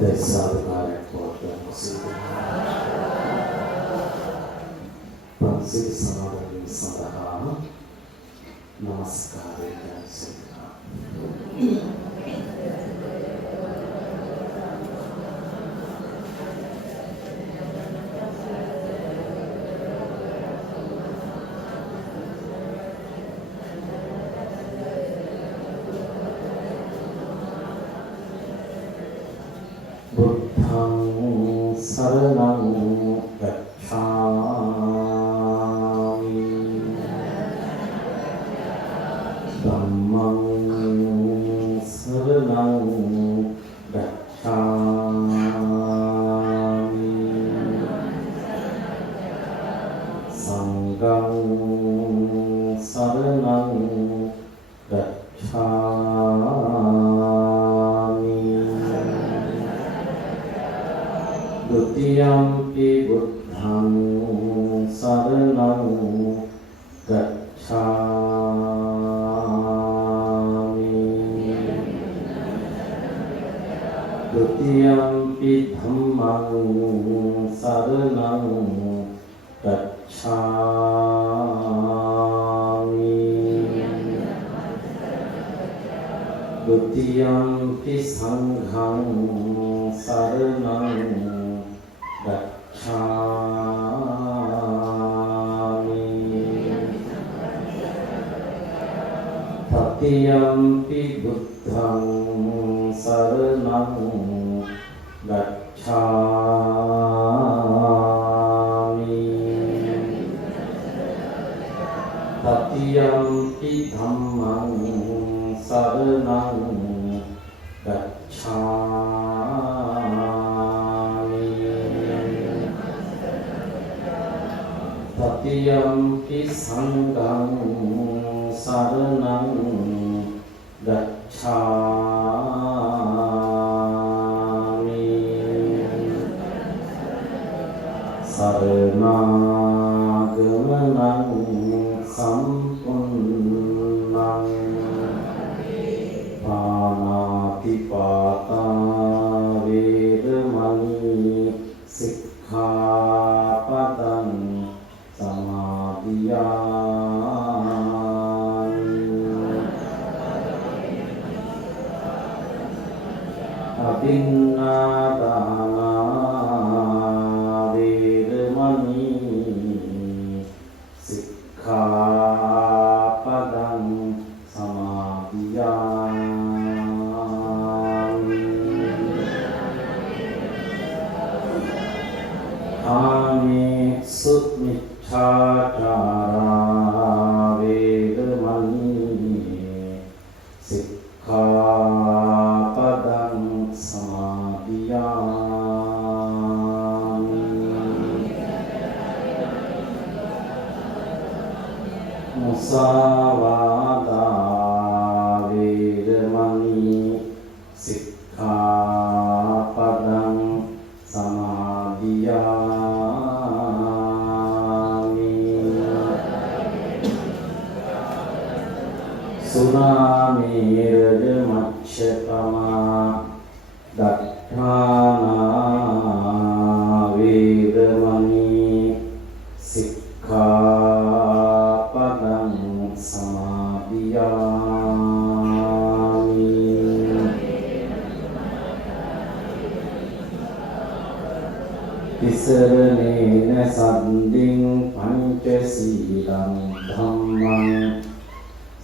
උදෙසාධකාරයක් පවත්වන සිදුවන පන්සිල් සමාදන් සඳහා නමස්කාරය සිදුවා शरणं गच्छामि धम्मं शरणं गच्छामि संघं शरणं गच्छामि द्वितीयम्पि बुद्धं शरणं गच्छामि द्वितीयम्पि धम्मं शरणं गच्छामि द्वितीयम्पि संघं शरणं गच्छामि तृतीयम्पि बुद्धं शरणं गच्छामि तृतीयम्पि धम्मं शरणं गच्छामि तृतीयम्पि संघं शरणं गच्छामि शरणागमनं सम्पूर्णं पाणातिपाता वेरमणि सिक्खापदं अभिन्नादाना वेरमणि सिक्खापदं समादियामि कामेषु मिथ्याचारा वेरमणि सिक्खापदं समादियामि मुसावादा वेरमणि सिक्खापदं समादियामि सुरामेरजमक्षपमा दट्ठाना वेरमणि सिक्खापदं समादियामि तिसरणेन सन्धिं पञ्चशीलं धम्मं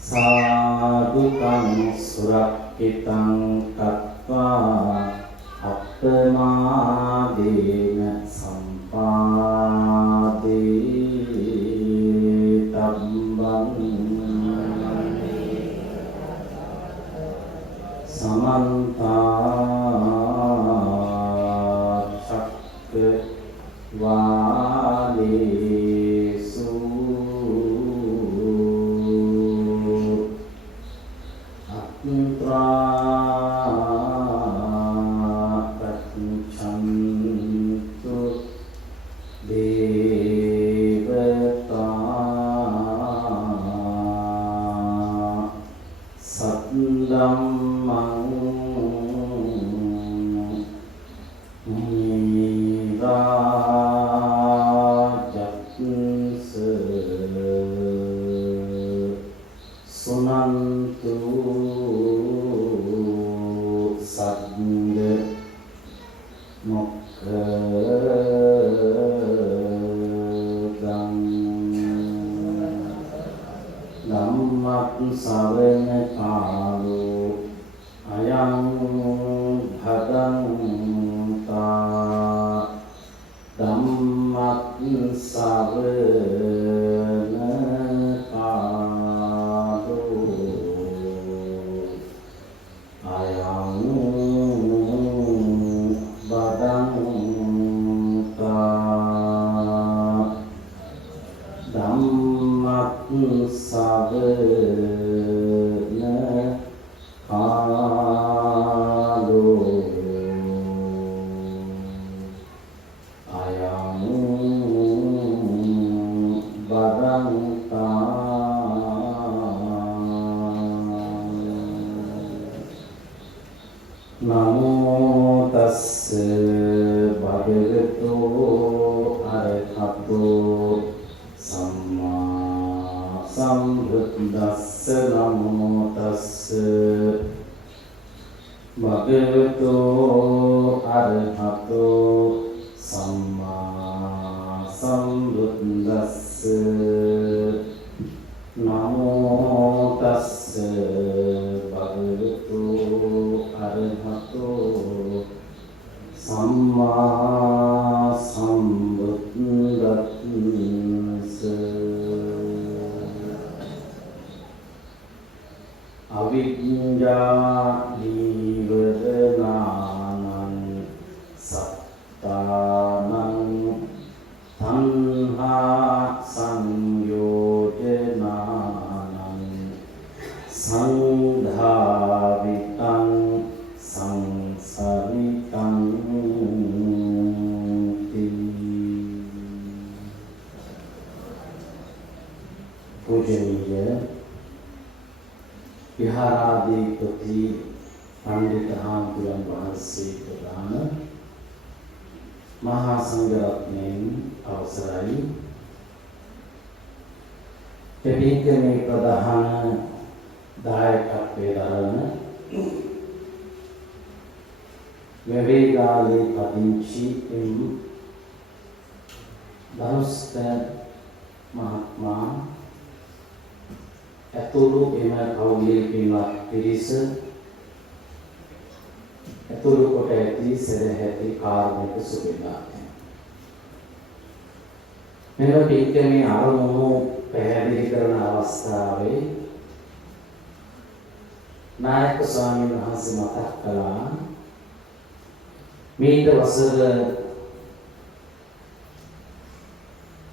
साधुकं सुरक्षितं कृत्वा अप्पमादेन सम्पादितव्यं समन्ताच्चक्रवालेषु गच्छन्तु देवता सद्दम्मं සුනන්තු සග්ග මොක්ඛදං ධම්මක් ශ්‍රවණ කාලෝ අයං භදංතා ධම්මක් ශ්‍රවණ කාලෝ අයං භදංතා ධම්මක් ශ්‍රවණ කාලෝ අයං භදංතා නමෝ තස්ස භගවතු අරහතෝ සම්මා සම්බුද්දස්ස නමෝ තස්ස භගවතු අරහතෝ සම්මා සම්බුද්දස්ස නමෝ තස්ස භගවතු අරහතෝ සම්මා සම්බුද්දස්ස අවිඤ්ඤා නිවරණානං සත්තානං තණ්හා සංයෝජනානං සංධාවිතං සංසරිතං පූජනීය විහාරාධිපති පණ්ඩිත හාමුදුරන් වහන්සේ ප්‍රදාන මහා සංඝරත්නයන් අවසරයි පිටිකමේ ප්‍රධාන දායකත්වයේ දරන වේගාලේ පදිංචි එම් ධනුස්ත මහත්මයා ඇතුළු එම කවුලේ පින්වත් පිරිස ඇතුළු කොට ඇති සදැහැති කාර්මික සුබිදායන් මෙම පින්කමේ අරමුණු පැහැදිලි කරන අවස්ථාවේ නායක ස්වාමීන් වහන්සේ මතක් කළා මීට වසර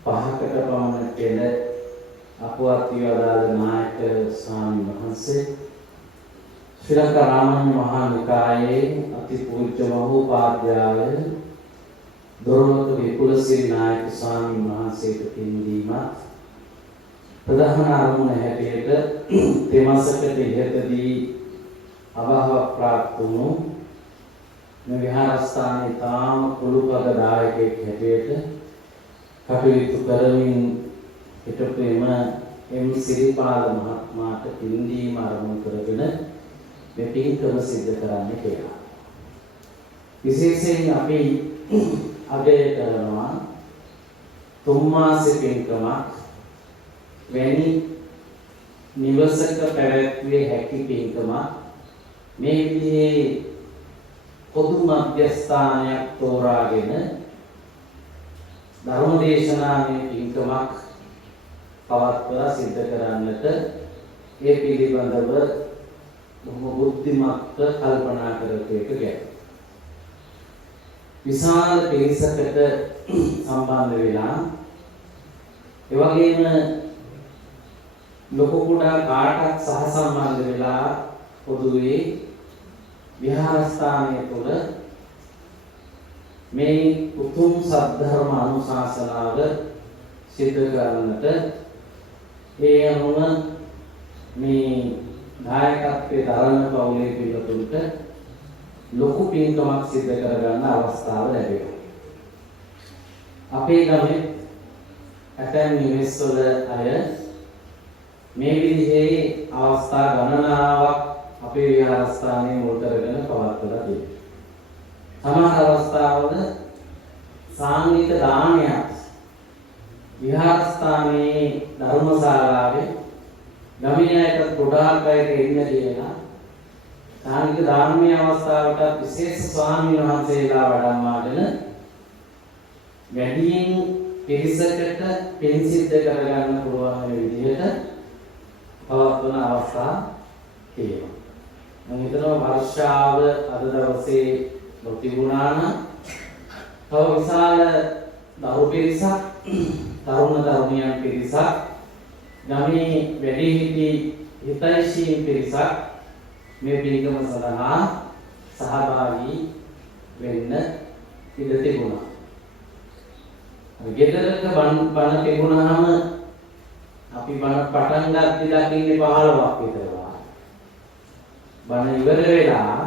5කට පමණ පෙර අපවත් වදාළ නායක ස්වාමීන් වහන්සේ ශ්‍රී ලංකා රාමඤ්ඤ මහා නිකායේ අතිපූජ්‍ය මහෝපාද්‍යය දොරවතු විපුලසිරි නායක ස්වාමීන් වහන්සේට පින්දීමත් ප්‍රධාන අරමුණ හැටියට තෙමසකට ඉහතදී අවහව ප්‍රාප්ත වුණු මේ විහාරස්ථානයේ තාම කුළුපග දායකයෙක් හැටියට කටයුතු කරමින් හිටපු එම් සිරිපාල මහත්මයාට පින්දීම ආරම්භ කරගෙන මේ පින්කම සිද්ධ කරන්න කියලා. විශේෂයෙන් අපි අගය කරනවා තුන් මාසෙ පින්කමක් වැනි නිවසක පැවැත්විය හැකි පින්කමක් මේ විදිහේ පොදු මධ්‍යස්ථානයක් තෝරාගෙන ධර්මදේශනාමය පින්කමක් පවත්වලා සිද්ධ කරන්නට ඒ පිළිබඳව බොහොම බුද්ධිමත්ව කල්පනා කරපු එක ගැන විශාල පිරිසකට සම්බන්ධ වෙලා ඒ වගේම ලොකු කුඩා කාටත් සහසම්බන්ධ වෙලා පොදුවේ විහාරස්ථානය තුළ මේ උතුම් සද්ධර්ම අනුශාසනාව සිද්ධ කරන්නට ඒ අනුව මේ නායකත්වයේ දරන පවුලේ පිළිතුරට ලොකු පින්කමක් සිද්ධ කරගන්න අවස්ථාව ලැබෙනවා. අපේ ගමේ ඇතැම් නිවෙස්වල අය මේ විදිහේ අවස්ථා ගණනාවක් අපේ විහාරස්ථානයේ මුල් කරගෙන පවත්වලා තියෙනවා. සමහර අවස්ථාවල සාංගික දානයක් විහාරස්ථානයේ ධර්මශාලාවේ ගමිණයට ගොඩාක් අයට එන්න කියලා සාංගික දානමය අවස්ථාවට විශේෂ ස්වාමීන් වහන්සේලා වඩම්මාගෙන වැඩියෙන් පිරිසකට පින් සිද්ධ කරගන්න පුළුවන් වෙන විදිහට පවත්වන අවස්ථා තියෙනවා. මම හිතනවා වර්ෂාව අද දවසේ නොතිබුණා නම් තව විශාල දරු පිරිසක් තරුණ තරුණියන් පිරිසක් ගමේ වැඩිහිටි හිතයිශීන් පිරිසක් මේ පින්කම සඳහා සහභාගී වෙන්න ඉඩ තිබුණා. ගෙදරක බණ තිබුණාම අපි බණ පටන් ගත්තී දකින්නේ 15ක් විතර. බණ ඉවර වෙලා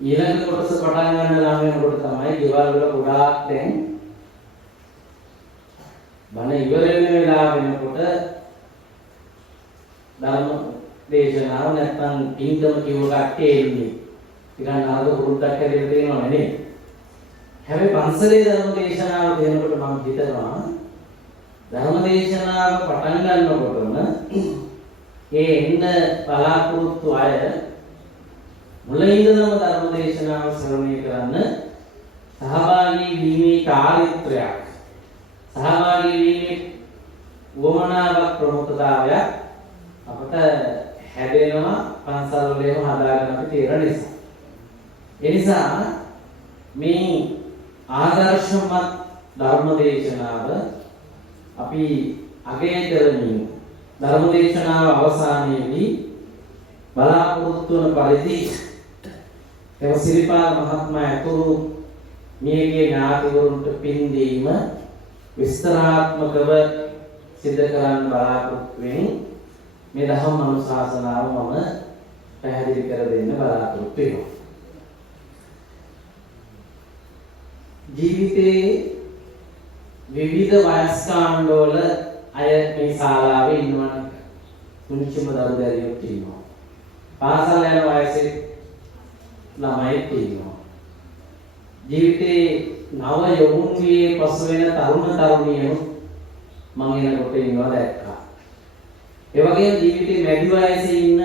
ඊළඟ කොටස පටන් ගන්න ළම වෙනකොට තමයි ගෙවල් වල ගොඩාක් දැන් බණ ඉවර වෙන වෙලාව වෙනකොට ධර්ම දේශනාව නැත්නම් පින්කම කිව්ව කට්ටිය එන්නේ. ටිකක් නාද වෘත්තක් හැදෙන්න තියෙනව නේ. හැබැයි පන්සලේ ධර්ම දේශනාව දෙනකොට මම හිතනවා ධර්ම දේශනාව පටන් ගන්නකොටම ඒ එන්න බලාපොරොත්තු අය මුලින්දම ධර්ම දේශනාව ශ්‍රවණය කරන්න සහභාගී වීමේ චාරිත්‍රයක් සහභාගී වීමේ වමනාවක් ප්‍රමුඛතාවයක් අපට හැදෙනවා පන්සල් වලේම හදාගෙන අපි තේරෙන නිසා. ඒ නිසා මේ ආදර්ශමත් ධර්ම දේශනාව අපි අගය කරමින් ධර්ම දේශනාව අවසානයේදී බලාපොරොත්තු වන පරිදි එම සිරිපාල මහත්මයා ඇතුළු මියගිය ඥාතිවරුන්ට පින් දීම විස්තරාත්මකව සිදු කරන්න බලාපොරොත්තු වෙමින් මේ දහම් අනුශාසනාව මම පැහැදිලි කර දෙන්න බලාපොරොත්තු වෙනවා. ජීවිතයේ විවිධ වයස්කාණ්ඩවල අය මේ ශාලාවේ ඉන්නවනේ. පුංචිම දරුදැරියෝ ඉන්නවා. පාසල් යන වයසේ ළමයි ඉන්නවා. ජීවිතේ නව යොමුන්ගේ පසු වෙන තරුණ තරුණියෝ මම එනකොට ඉන්නවා දැක්කා. ඒ වගේම ජීවිතේ මැදි වයසේ ඉන්න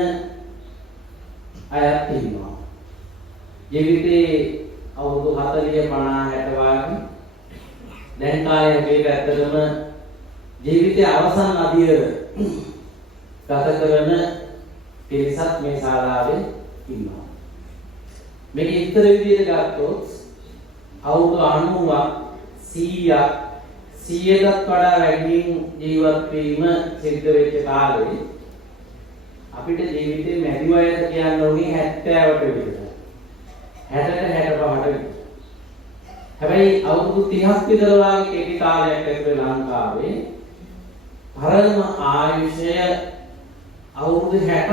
අයත් ඉන්නවා. ජීවිතේ අවුරුදු 40 50 60 වගේ දැන් කාලේ මේක ඇත්තටම ජීවිතයේ අවසන් අදියර ගත කරන පිරිසක් මේ ශාලාවේ ඉන්නවා. මේක ඉතර විදිහට ගත්තොත් අවුරුදු 90ක් 100කට වඩා වැඩියෙන් ජීවත් වීම සිද්ධ වෙච්ච කාලේ අපිට ජීවිතේ මැදි වයස කියන්න ඕනේ 70ට විතර. 60ට 65ට විතර. හැබැයි අවුරුදු 30ක් විතර වගේ කෙටි කාලයක් ඇතුළත ලංකාවේ පරම ආයුෂය අවුරුදු 60ක්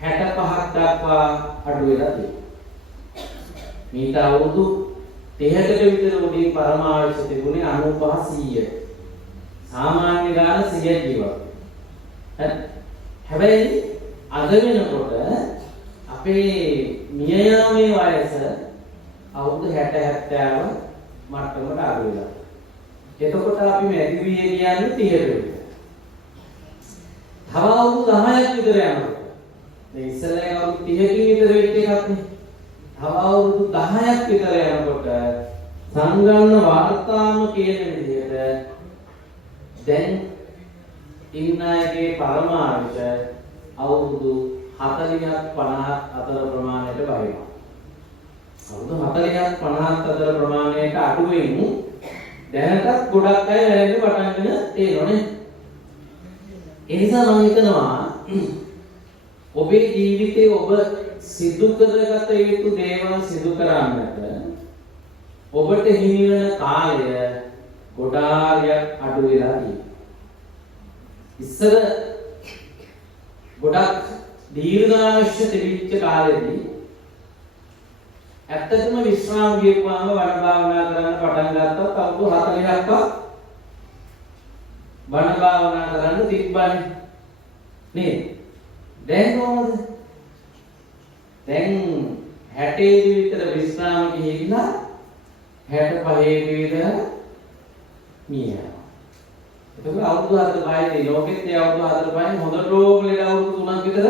65ක් දක්වා අඩු වෙලා තියෙනවා. මේක අවුරුදු 30කට විතර උඩින් පරම ආයුෂ තිබුණේ 95 100. සාමාන්‍ය ගාන 100 ජීවත්. හැබැයි අද වෙනකොට අපේ මිය යාමේ වයස අවුරුදු 60 70 මට්ටමට අඩු වෙලා. එතකොට අපි මැදි විය කියන්නේ 30ට විතර. තව අවුරුදු 10ක් විතර යනවා. මේ ඉස්සෙල්ලා අවුරුදු 30කින් විතර වෙච්ච එකක් නේ. තව අවුරුදු 10ක් විතර යනකොට සංගණන වාර්තාම කියන විදිහට දැන් ඉන්න අයගේ පරමාර්ථ අවුරුදු 40ක් 50ක් අතර ප්‍රමාණයට වහිනවා. අවුරුදු 40ක් 50ක් අතර ප්‍රමාණයට අඩුවෙන් දැනටත් ගොඩක් අය වැරෙන්න පටන් ගන්න තියෙනවනේ. ඒ නිසා මම හිතනවා ඔබේ ජීවිතේ ඔබ සිදු කරගත යුතු දේවල් සිදු කරන්නට ඔබට හිමි වෙන කාලය ගොඩාරියක් අඩු වෙලා තියෙනවා. ඉස්සර ගොඩක් දීර්ඝායුෂ තිබිච්ච කාලෙදී ඇත්තටම විශ්‍රාම ගියපුවාම වඩ භාවනා කරන්න පටන් ගත්තොත් අවුරුදු 40ක්වත් වඩ භාවනා කරන්න තිබ්බනේ. නේ දැන් කොහොමද දැන් 60 දී විතර විශ්‍රාම ගිහිල්ලා 65 දී විතර මියනවා. එතකොට අවුරුදු 4 ලෝකෙත් ඒ අවුරුදු 4 හොඳටම ලෙඩ අවුරුදු 3ක් විතර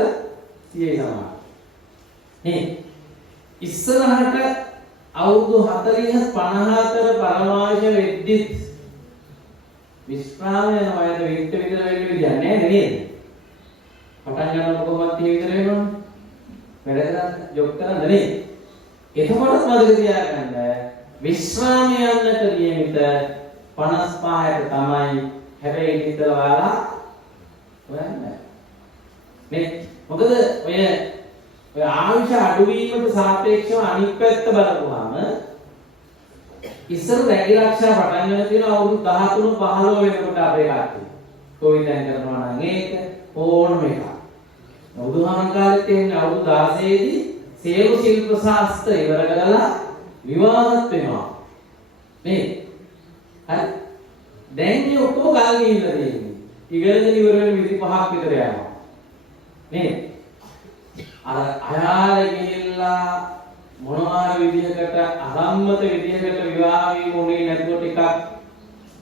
සියයි සමාන. නේ ඉස්සරහට අවුරුදු 40 50 පරමාවශ වෙද්දිත් විශ්‍රාම යන වයස විතර වෙන්න විදියක් නැහැ නේද? පටන් ගන්නකොට කොහොමද 30 විතර වෙනවනේ. වැඩ කරන්න ජොබ් කරන්න නේ. එතකොට මතක තියාගන්න විශ්‍රාම යන්නට නියමිත 55ට තමයි. හැබැයි ඉතින් ඔයාලා හොයන්නේ නේ. මොකද ඔය ආයුෂ අඩුවීමට සාපේක්ෂව අනිත් පැත්ත බලපුවාම ඉස්සර රැකී ආරක්ෂා පටන් ගන්න තියෙන අවුරුදු 13 15 වෙනකොට අපේ කාටි කොයි දැන් කරනවා නම් ඒක ඕනම එකක්. බුදුහාමන් කාලෙත් එන්නේ අවුරුදු 16 දී සියලු ශිල්ප ශාස්ත්‍ර ඉවර කරලා විවාහත් වෙනවා. නේ? හරි. දැන් මේ ඔක්කොම ගල් ගිහිල්ලා තියෙන්නේ. ඉගෙනගෙන ඉවර වෙන 25ක් විතර යනවා. නේ? අර අයාලේ ගිහිල්ලා මොනවා විදිහකට අසම්මත විදිහකට විවාහ වීම උනේ නැතුව ටිකක්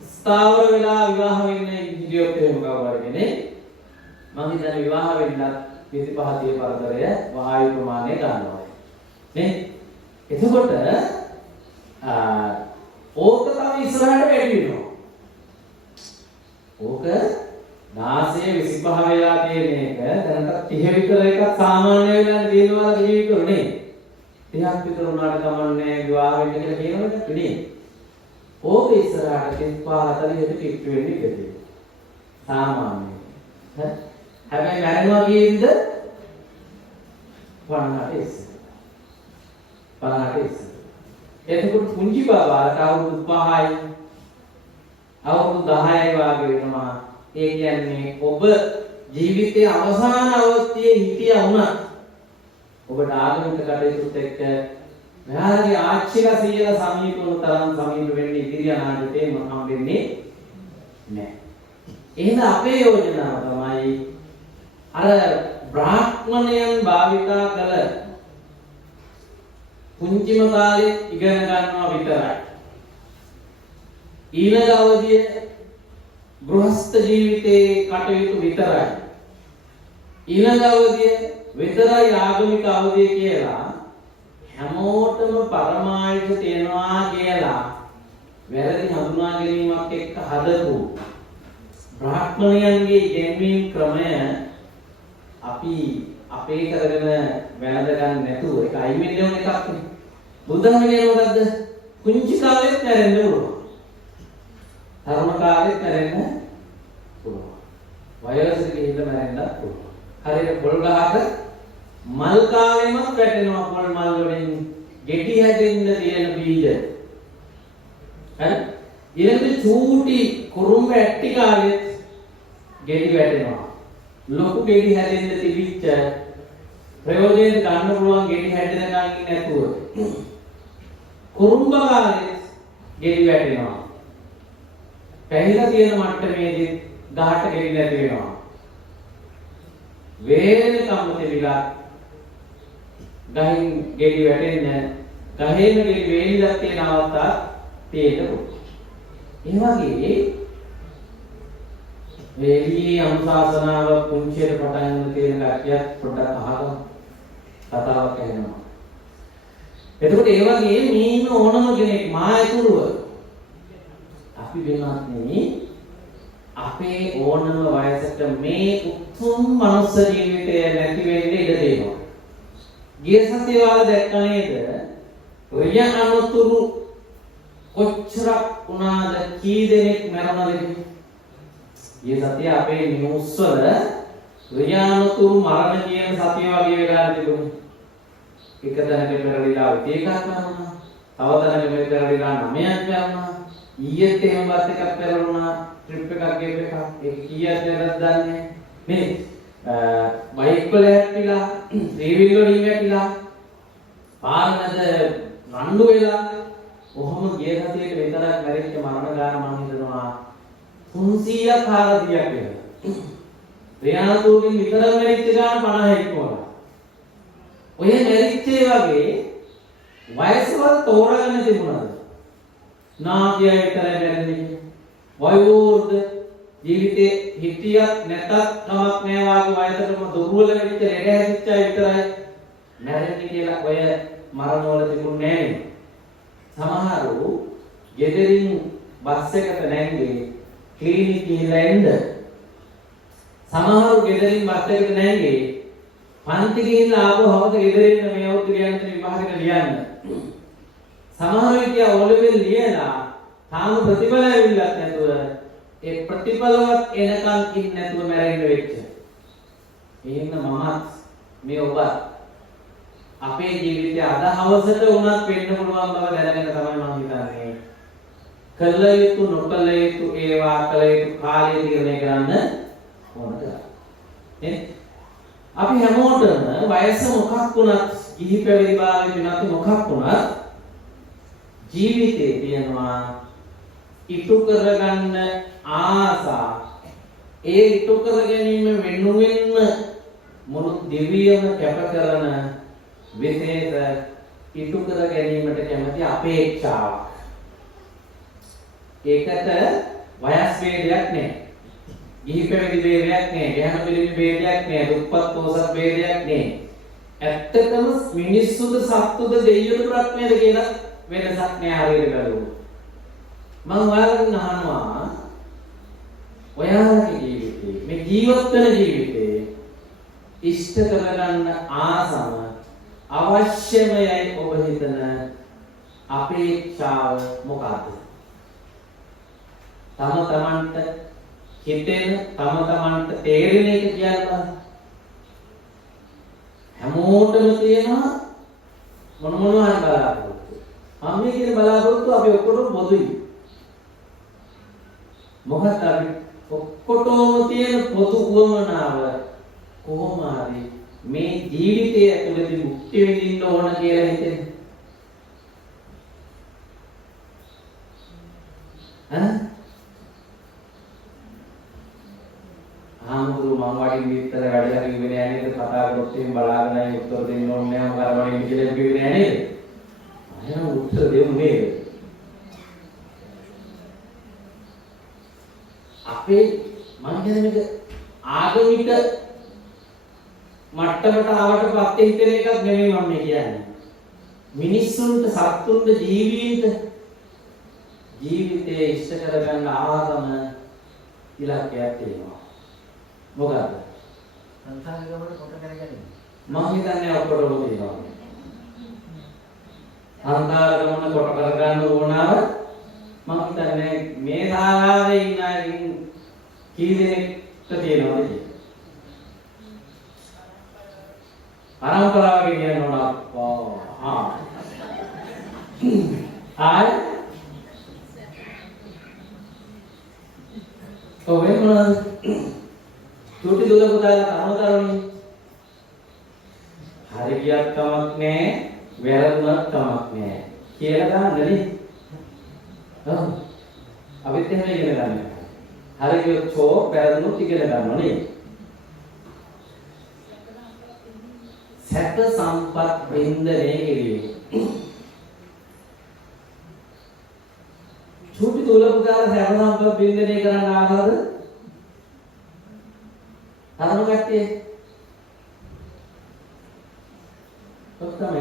ස්ථාවර වෙලා විවාහ වෙන්නේ ඉදිරියට එහෙම කවුරු කෙනෙක් මම හිතන්නේ විවාහ වෙන්නත් 25 30 පරතරය වායු ප්‍රමාණය ගන්නවා නේ එතකොට ඕක තමයි ඉස්සරහට වැඩි වෙනවා ඕක 16 25 වෙලා තියෙන එක දැනට 30 විතර එකක් සාමාන්‍ය වෙලා තියෙනවා කියලා නේ 30ක් විතර උනාට කමන්නේ විවාහ වෙන්න කියලා කියනවද නේ ඕක ඉස්සරහට 35 40ට කිට් වෙන්නේ ඉතින් සාමාන්‍යයෙන් හැබැයි මැරෙනවා කියේද 50ට ඉස්සර එතකොට පුංචි බාබාට අවුරුදු 5යි අවුරුදු 10යි වගේ වෙනවා ඒ කියන්නේ ඔබ ජීවිතයේ අවසාන අවස්ථියේ හිටියා වුණා ඔබට ආගමික කටයුතුත් එක්ක මෙහාගේ ආච්චිලා සීයලා සමීප වුණ තරම් සමීප වෙන්නේ ඉදිරි අනාගතේ මම හම්බෙන්නේ නැහැ. එහෙනම් අපේ යෝජනාව තමයි අර බ්‍රාහ්මණයන් භාවිතා කළ පුංචිම කාලේ ඉගෙන ගන්නවා විතරයි. ඊළඟ අවධියේ ගෘහස්ත ජීවිතේ කටයුතු විතරයි. ඊළඟ අවධියේ විතරයි ආගමික අවධිය කියලා හැමෝටම පරමාර්ථ තියනවා කියලා වැරදි හඳුනා ගැනීමක් එක්ක හදපු බ්‍රාහ්මණයන්ගේ ඉගෙනීම් ක්‍රමය අපි අපේ කරගෙන වැළඳ ගන්න නැතුව ඒක අයින් වෙන්න ඕන එකක් නේ. බුදුදහම කියන්නේ මොකද්ද? කුංචි කාලෙත් මැරෙන්න පුළුවන්. තරුණ කාලෙත් මැරෙන්න පුළුවන්. වයසට ගිහිල්ලා මැරෙන්නත් පුළුවන්. හරියට පොල් ගහක මල් කාලෙම වැටෙනවා පොල් මල් වලින් ගෙඩි හැදෙන්න තියෙන බීජ. හරි? ඊළඟට චූටි කුරුම්බ ඇටි කාලෙත් ගෙඩි වැටෙනවා. ලොකු ගෙඩි හැදෙන්න තිබිච්ච ප්‍රයෝජනෙට ගන්න පුළුවන් ගෙඩි හැදෙනකන් ඉන්නේ නැතුව කුරුම්බ කාලෙත් ගෙඩි වැටෙනවා. පැහිලා තියෙන මට්ටමේදී ගහට ගෙඩි නැති වෙනවා. වේදනකම් තිබිලා ගහින් ගෙඩි වැටෙන්නේ ගහේම ගෙඩි වේලිලා තියෙන අවස්ථා තියෙනවා. ඒ වගේ වේලී අනුශාසනාව පුංචියට පටන් ගන්න තියෙන කතියක් පොඩ්ඩක් අහගමු. කතාවක් ඇහෙනවා. එතකොට ඒ වගේ මීන ඕනම කෙනෙක් මා ඇතුළුව අපි වෙනත් අපේ ඕනම වයසට මේ උතුම් මනුස්ස ජීවිතය නැති වෙන්නේ ඉඩ දෙනවා. ගිය සතියේ වල දැක්ක නේද? රිය අනුතුරු කොච්චරක් වුණාද කී දෙනෙක් මරණද? ගිය සතියේ අපේ නිවුස් වල රිය අනුතුරු මරණ කියන සතිය වගේ වෙලා තිබුණේ. එක තැනක පෙරලිලා එකක් මරුණා. තව තැනක පෙරලිලා 9ක් මරුණා. ඊයේත් එහෙමවත් එකක් පෙරළුණා. ට්‍රිප් එකක් ගෙප් එකක් ඒක කීයද දන්නේ මේ බයික් වල හැප්පිලා ත්‍රිවිල් වලින් හැප්පිලා පාරමද රණ්ඩු වෙලා කොහොම ගිය සතියේ විතරක් මැරිච්ච මරණ ගාන මම හිතනවා 300ක් 400ක් වෙනවා රියානතුගෙන් විතරක් මැරිච්ච ගාන 50 ඉක්මවලා. ඔය මැරිච්චේ වගේ වයසවත් තෝරගන්න තිබුණාද? නාකිය විතරයි මැරෙන්නේ. වයෝවෘද්ධ ජීවිතේ හිටියත් නැතත් කමක් නෑ වාගේ වයසටම දුර්වල වෙච්ච රැඳ හැදිච්ච අය විතරයි මැරෙන්නේ කියලා ඔය මරණවල තිබුණේ නෑනේ. සමහරු ගෙදරින් බස් එකට නැංගේ ක්ලිනික් ගිහිල්ලා එන්න. සමහරු ගෙදරින් බස් එකට නැංගේ පන්ති ගිහිල්ලා ආපහු හවස ගෙදරින් මේ අවුරුදු ගියන්ට විභාගෙට ලියන්න. සමහරු කියා ඔලෙවල් ලියලා තාම ප්‍රතිඵල ඇවිල්ලත් නැතුව ඒ ප්‍රතිඵලවත් එනකන් ඉන්න නැතුව මැරෙන්න වෙච්ච. එහෙනම් මමත් මේ ඔබ අපේ ජීවිතය අද හවසට වුණත් වෙන්න පුළුවන් බව දැනගෙන තමයි මම හිතන්නේ. කළ යුතු නොකළ යුතු ඒවා කළ යුතු කාලය තීරණය කරන්න ඕන කියලා. නේ? අපි හැමෝටම වයස මොකක් වුණත් කිහි පැවිදි භාවයේ නැති මොකක් වුණත් ජීවිතේ තියෙනවා ඉටු කරගන්න ආසා. ඒ ඉටු කර ගැනීම වෙනුවෙන්ම මුළු දිවියම කැප කරන විශේෂ ඉටු කර ගැනීමට කැමති අපේක්ෂාවක්. ඒකට වයස් ભેදයක් නැහැ. ගිහි පැවිදි ભેදයක් නැහැ. ගැහැණු පිළිමි ભેදයක් නැහැ. දුප්පත් පොහොසත් ભેදයක් නැහැ. ඇත්තටම මිනිස්සුද සත්තුද දෙයියුද ප්‍රඥාද කියන වෙනසක් නැහැ හරියට බලුවොත්. මම ඔයාලගෙන් අහනවා ඔයාලගේ ජීවිතේ මේ ජීවත් වෙන ජීවිතේ ඉෂ්ට කරගන්න ආසම අවශ්‍යමයි ඔබ හිතන අපේක්ෂාව මොකක්ද? තම තමන්ට හිතෙන තම තමන්ට තේරෙන එක කියන්න හැමෝටම තියෙනවා මොනවා හරි බලාපොරොත්තු. මම මේ කියන බලාපොරොත්තු අපි ඔක්කොටම පොදුයි. මොකක්ද අපි ඔක්කොටම තියෙන පොදු උවමනාව කොහොම හරි මේ ජීවිතය ඇතුළතදී මුක්ති විඳින්න ඕන කියලා හිතෙන්නේ. ආමුරු මම වගේ විතර වැඩ කරගෙන ඉන්නේ නේද? කතා කරොත් එහෙම බලාගෙන උත්තර දෙන්න ඕනේ නැහැ. මොකද මම ඉංග්‍රීසියෙන් කිව්වේ නෑ නේද? අයන උත්තර දෙන්නේ අපේ මම කියන්නේ මේක ආගමික මට්ටමට ආවට පස්සේ හිතෙන එකක් නෙමෙයි මම මේ කියන්නේ. මිනිස්සුන්ට සත්තුන්ට ජීවිතේ ඉෂ්ට කරගන්න ආගම ඉලක්කයක් තියෙනවා. මොකද්ද? සංසාරික ගමන කොට කරගන්නේ. මම හිතන්නේ ඔක්කොටම තියෙනවා. සංසාර ගමන කොට කරගන්න ඕනව මම හිතන්නේ මේ ශාලාවේ ඉන්න අයින් කී දෙනෙක්ට තියෙනවද කියලා. පරම්පරාව කියන ඕන අප්පා. ආයි ඔබේ මොනවද? චුටි දුර පුතාලා තමතරෝනේ. හරි ගියක් කමක් නැහැ, වැරදුනක් කමක් නැහැ කියලා ගන්නනේ. අපිත් එහෙම ඉගෙන ගන්න. හරි ගියොත් චෝ වැරදුනොත් ඉගෙන ගන්නවා නේද? සැප සම්පත් වින්දනය කිරීම. චුටි දුර පුතාලා සැප සම්පත් වින්දනය කරන්න ආවද? තරුණ කට්ටිය ඔක්කොම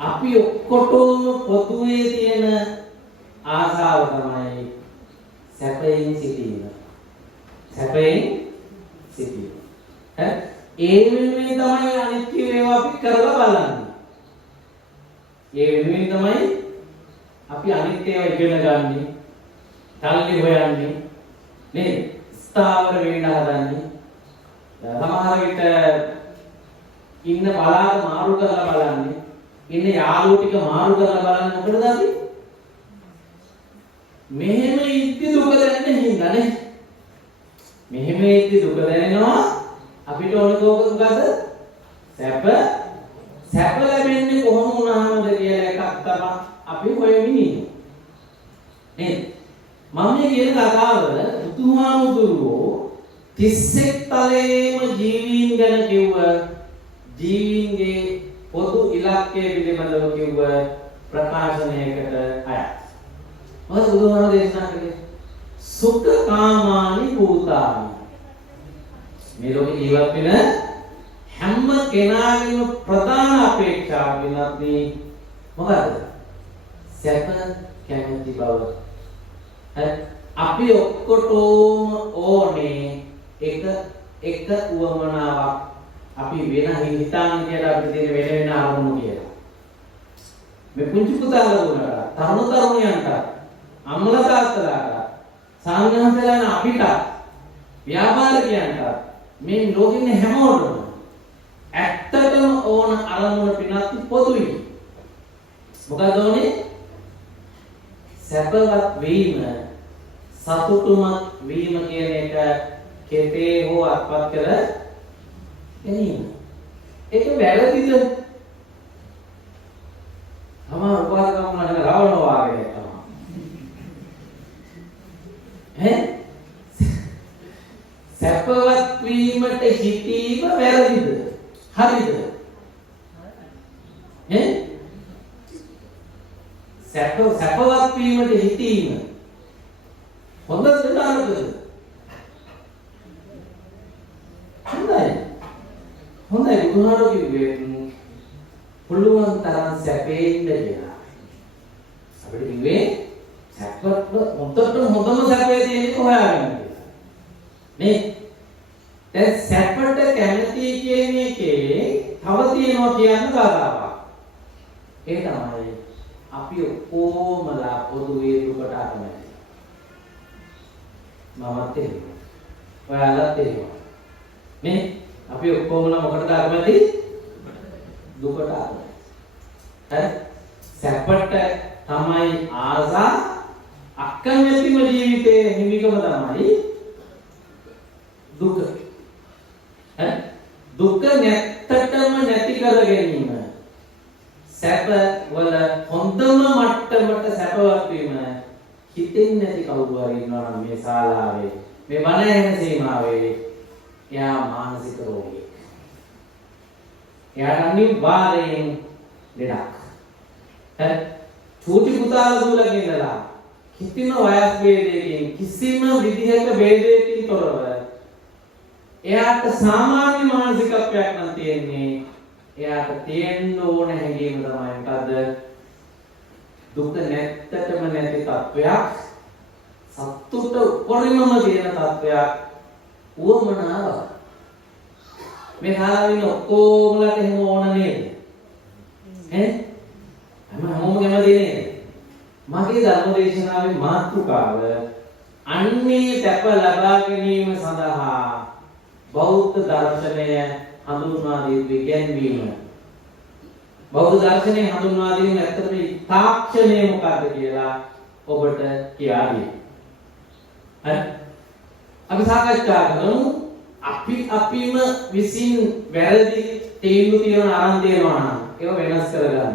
අපි ඔක්කොටම පොදුවේ තියෙන ආසාව තමයි සැපයෙන් සිටීම. සැපයෙන් සිටීම. ඒ වෙනුවෙන් තමයි අනිත්‍ය ඒවා අපි කරලා බලන්නේ. ඒ වෙනුවෙන් තමයි අපි අනිත්‍ය ඒවා ඉගෙන ගන්නෙ. තල්ලි හොයන්නේ. නේද? ස්ථාවර වෙන්න හදන්නේ. සමහර විට ඉන්න බලාත මාරු කරලා බලන්නේ. ඉන්න යාළුවෝ ටික මාරු කරලා බලන්නේ මොකටද අපි? මෙහෙම ඉද්දි දුක දැනෙන්න හින්දානේ. මෙහෙම ඉද්දි දුක දැනෙනවා අපිට ඕන කෝකද? සැප ලැබෙන්නේ කොහොම වුණාමද කියලා එකක් තමයි අපි හොයමින් ඉන්නේ. නේද? මම මේ කියන කතාව බුදුහාමුදුරුවෝ 31 තලයේම ජීවීන් ගැන කිව්ව ජීවීන්ගේ පොදු ඉලක්කය පිළිබඳව කිව්ව ප්‍රකාශනයකට අයත්. මොකද බුදුහාම දේශනා කළේ සුඛකාමානි භූතානි. මේ ලෝකේ ජීවත් වෙන හැම කෙනාගේම ප්‍රධාන අපේක්ෂාව වෙනත් මොකද? සැප කැමති බව. අපි ඔක්කොටම ඕනේ එක උවමනාවක්. අපි වෙන හිතාන කියලා අපිට තියෙන වෙන අරමුණු කියලා. මේ පුංචි පුතාලා දුන්නා තරුණ තරුණියන්ට අම්මලා තාත්තලාට සංඝහතලන අපිට ව්‍යාපාරිකයන්ට මේ ලෝකෙන්නේ හැමෝටම ඇත්තටම ඕන අරමුණ පිනත් පොදුයි. මොකද ඕනේ? සැපවත් වීම සතුටුමත් වීම කියන එක කෙතේ හෝ අත්පත් කර ගැනීම. ඒක වැරදිද? තමා උපාසකම් වලට රවණ වාගේ තමයි. සැපවත් වීමට හිතීම වැරදිද? හරිද? සැපවත් වීමට හිතීම හොඳද නරකද? හොඳයි බුදුහාරෝ කිව්වේ පුළුවන් තරම් සැපේ ඉන්න කියලා. අපිට කිව්වේ සැපවත් හොඳම සැපේ තියෙන්නේ හොයාගන්න කියලා. නේ? දැන් සැපට කැමති කියන එකේ තව තියෙනවා කියන කතාවක්. ඒ තමයි අපි ඔක්කොමලා පොදුවේ දුකට අකමැති. මමත් එහෙමයි. ඔයාලත් එහෙමයි. නේ? අපි ඔක්කොමලා මොකටද අකමැති? දුකට අකමැති. හරි? සැපට තමයි ආසා අකමැතිම ජීවිතයේ හිමිකම තමයි දුක. හරි? දුක නැත්තටම නැති කර ගැනීම. සැප වල හොඳම මට්ටමට සැපවත් වීම හිතෙන්නේ නැති කවුරු හරි ඉන්නවා නම් මේ ශාලාවේ මේ වන ඇහෙන සීමාවේ එයා මානසික රෝගියෙක්. එයාට අනිවාර්යෙන් ලෙඩක්. හරි? චූටි පුතාලා දුවලා ඉඳලා කිසිම වයස් ભેදයකින් කිසිම විදිහක ભેදයකින් තොරව එයාට සාමාන්‍ය මානසිකත්වයක් නම් තියෙන්නේ. එයාට තියෙන්න ඕන හැඟීම තමයි මොකද? දුක නැත්තටම නැති තත්වයක්, සතුට උපරිමම තියෙන තත්වයක්, උවමනාව. මේ කාලේ ඔක්කොමලට එහෙම ඕන නේද? හැමෝම කැමති නේද? මගේ ධර්මදේශනාවේ මාතෘකාව අන්නේ සැප ලබා ගැනීම සඳහා බෞද්ධ දර්ශනය හඳුන්වා දී ඉගැන්වීම. බෞද්ධ දර්ශනය හඳුන්වා දීම ඇත්තටම තාක්ෂණය මොකක්ද කියලා ඔබට කියා දෙයි. හරි? අපි සාකච්ඡා කරමු අපිම විසින් වැරදි තීන්දුව තියන ආරම්භ දෙනවා නම් ඒක වෙනස් කරගන්න.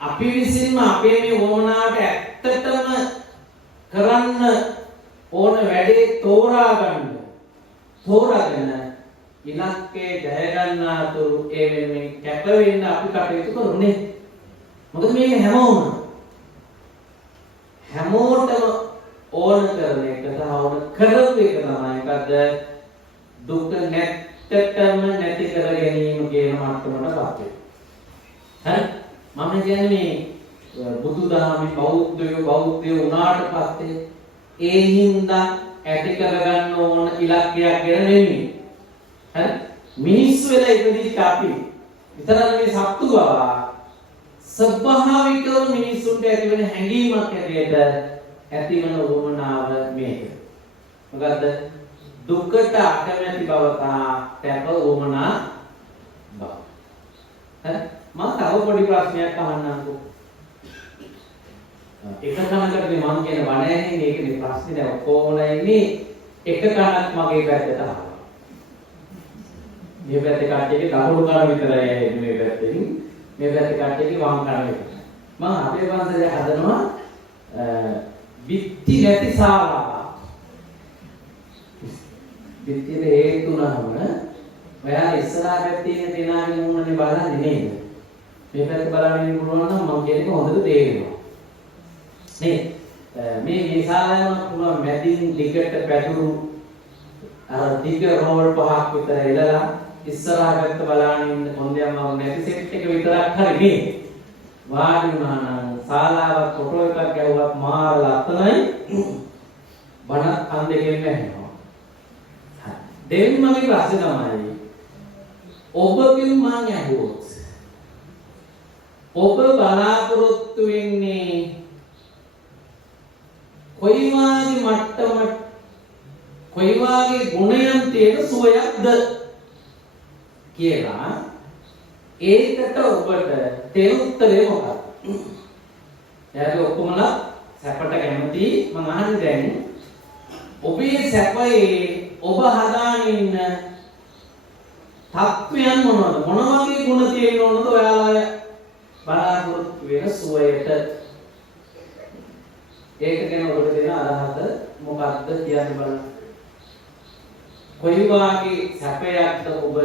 අපි විසින්ම අපේ මේ වමනාවට ඇත්තටම කරන්න ඕන වැඩේ තෝරාගෙන ඉලක්කේ ජය ගන්නාතුරු ඒ වෙනුවෙන් කැප වෙන්න අපි කටයුතු කරන්නේ. මොකද මේක හැමෝටම ඕන කරන එක ඕන කරපු එක තමයි මොකද? දුක නැත්තටම නැති කර ගැනීම කියන මට්ටමට පත් වෙනවා. හරි? මම කියන්නේ බුදුදහමේ බෞද්ධයෝ උනාට පස්සේ ඒ හින්දා ඇති කරගන්න ඕන ඉලක්කයක් ගැන නෙමෙයි. හරි? මිනිස්සු වෙලා ඉපදිච්ච අපි විතරක් මේ සත්තු බව ස්වභාවිකව මිනිස්සුන්ට ඇතිවන හැඟීමක් ඇටියට ඇතිවන වමනාව මේක. මොකද්ද? දුකට අකමැති බව තැප වමනා බව. හරි? මම තව පොඩි ප්‍රශ්නයක් අහන්නම්කෝ. එක කනකටනේ මම කියන වණ ඇහෙන්නේ මේකේ ප්‍රශ්නේ දැන් ඔක්කොමලා ඉන්නේ එක කනක් මගේ පැත්තට අහනවා. මේ පැත්තේ කට්ටියගේ දකුණු කන විතරයි ඇහෙන්නේ මේ පැත්තෙන්. මේ පැත්තේ කට්ටියගේ වම් කන විතරයි. මම අපේ වංශය හදනවා බිත්ති නැති ශාලාවක්. පිටියට හේතු නැවම ඔයාලා ඉස්සරහට තියෙන දෙනාගේ මූණනේ බලන්නේ නේද? මේ පැත්ත බලන්න ඉන්න පුළුවන් නම් මම කියන එක හොඳට තේරෙනවා. නේද? මේ විශාලම පුළුවන් මැදින් දිගට පැතුරු අර දිග රෝල් පහක් විතර එලලා ඉස්සරහා පැත්ත බලන්න ඉන්න කොන්දේම නැති සෙට් එක විතරක් හරි නේ. වාඩි වුණා නම් ශාලාවක් ෆොටෝ එකක් ගැහුවත් මාරලා අතනයි බණක් අන් දෙකෙන් වැහෙනවා. දෙවෙනි මගේ ප්‍රශ්නේ තමයි ඔබගෙන් මම අහුවොත් ඔබ බලාපොරොත්තු වෙන්නේ කොයි වාගේ මට්ටම කොයි වාගේ ගුණයන් තියෙන සුවයක්ද කියලා ඒකට ඔබට තේ උත්තරේ මොකක්ද? එයාගේ ඔක්කොමලා සැපට කැමති මම අහන්නේ දැන් ඔබේ සැපේ ඔබ හදාගෙන ඉන්න තත්වයන් මොනවද? මොන වගේ ගුණ තියෙන්න ඕනද ඔයාලා බලාපොරොත්තු වෙන සුවයට? ඒක ගැන ඔබට දෙන අදහස මොකක්ද කියන්න බලන්න. කොයි වගේ සැපයක්ද ඔබ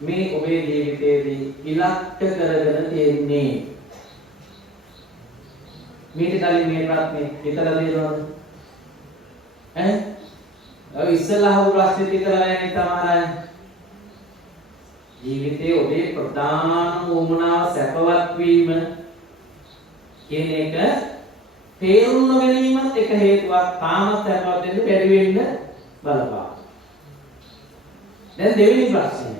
මේ ඔබේ ජීවිතයේදී ඉලක්ක කරගෙන තියෙන්නේ? මේක කලින් මේ ප්‍රශ්නේ විතර දෙනවද? ඔය ඉස්සලා අහපු ප්‍රශ්නේ විතරයි තමයි. ජීවිතයේ ඔබේ ප්‍රධාන වුමනාව සැපවත් වීම කියන එක තේරුම් නොගැනීමත් එක හේතුවක්. තාමත් සැපවත් වෙන්න බැරි වෙන්න බලපාන. දැන් දෙවෙනි ප්‍රශ්නය.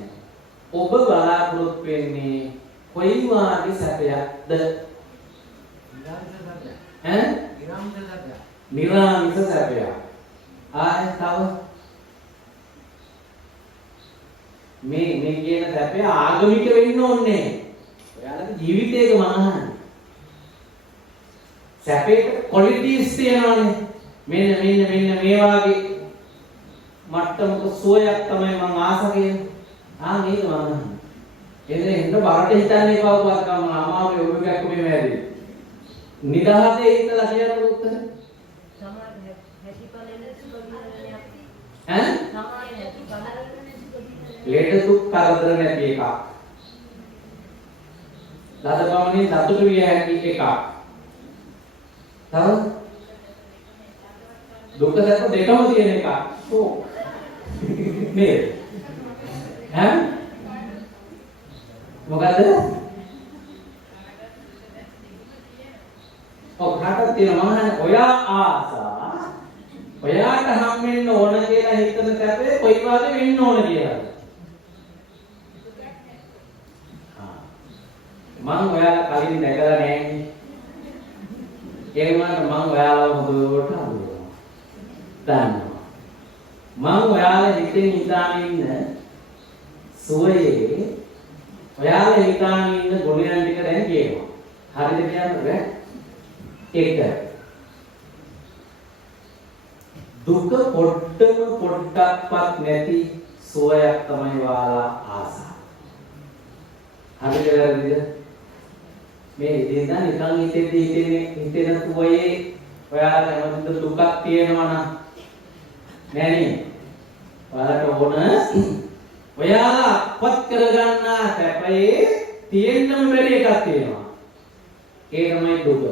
ඔබ බලාපොරොත්තු වෙන්නේ කොයි වාගේ සැපයක්ද? නිරාමිස සැපයක්. ආයෙ තව මේ කියන සැපය ආගමික වෙන්න ඕනේ. ඔයාලගේ ජීවිතේක මනහන්නේ. සැපේට ක්වොලිටිස් තියෙනවානේ. මෙන්න මේ වාගේ මට්ටමක සුවයක් තමයි මම ආස කියන්නේ. මේක මනහන්නේ. එන්නේ බරට හිතන්නේ කවුවත් කම අමාරු ඔබ එකක් මේ වැරදි. නිදහසේ හිතලා කියන උත්තර. ලෙඩ දුක් කරදර නැති එකක්. ලද ගමනේ සතුට විය හැකි එකක්. තව දුක සැප දෙකම තියෙන එකක්. නේද? මොකද? ඔකට තියෙන මහාන ඔයා ආසා ඔයාට හම්බෙන්න ඕන කියලා හිතන සැපේ කොයි වගේ වෙන්න ඕන කියලා. මම ඔයාලා කලින් දැකලා නැහැ. ඒ වුණාට මම ඔයාලව හොඳට හඳුනනවා. දන්නවා. මම ඔයාලා හිතෙන් හිතාගෙන ඉන්න සුවයේ ඔයාලා හිතාගෙන ඉන්න ගුණයන් ටික දැන් කියනවා. හරිද කියන්නේ? එක දුක පොට්ටක්වත් නැති සුවයක් තමයි ඔයාලා ආසා. හරිද වැරදිද? මේ ඉතින් නිකන් හිතෙන සුවයේ ඔයාලා හැමදෙම දුකක් තියෙනවා නම් නෑනේ. ඔයාලට ඕන ඔයාලා අපවත් කරගන්න සැපයේ තියෙන්නම බැරි එකක් තියෙනවා. ඒ තමයි දුක.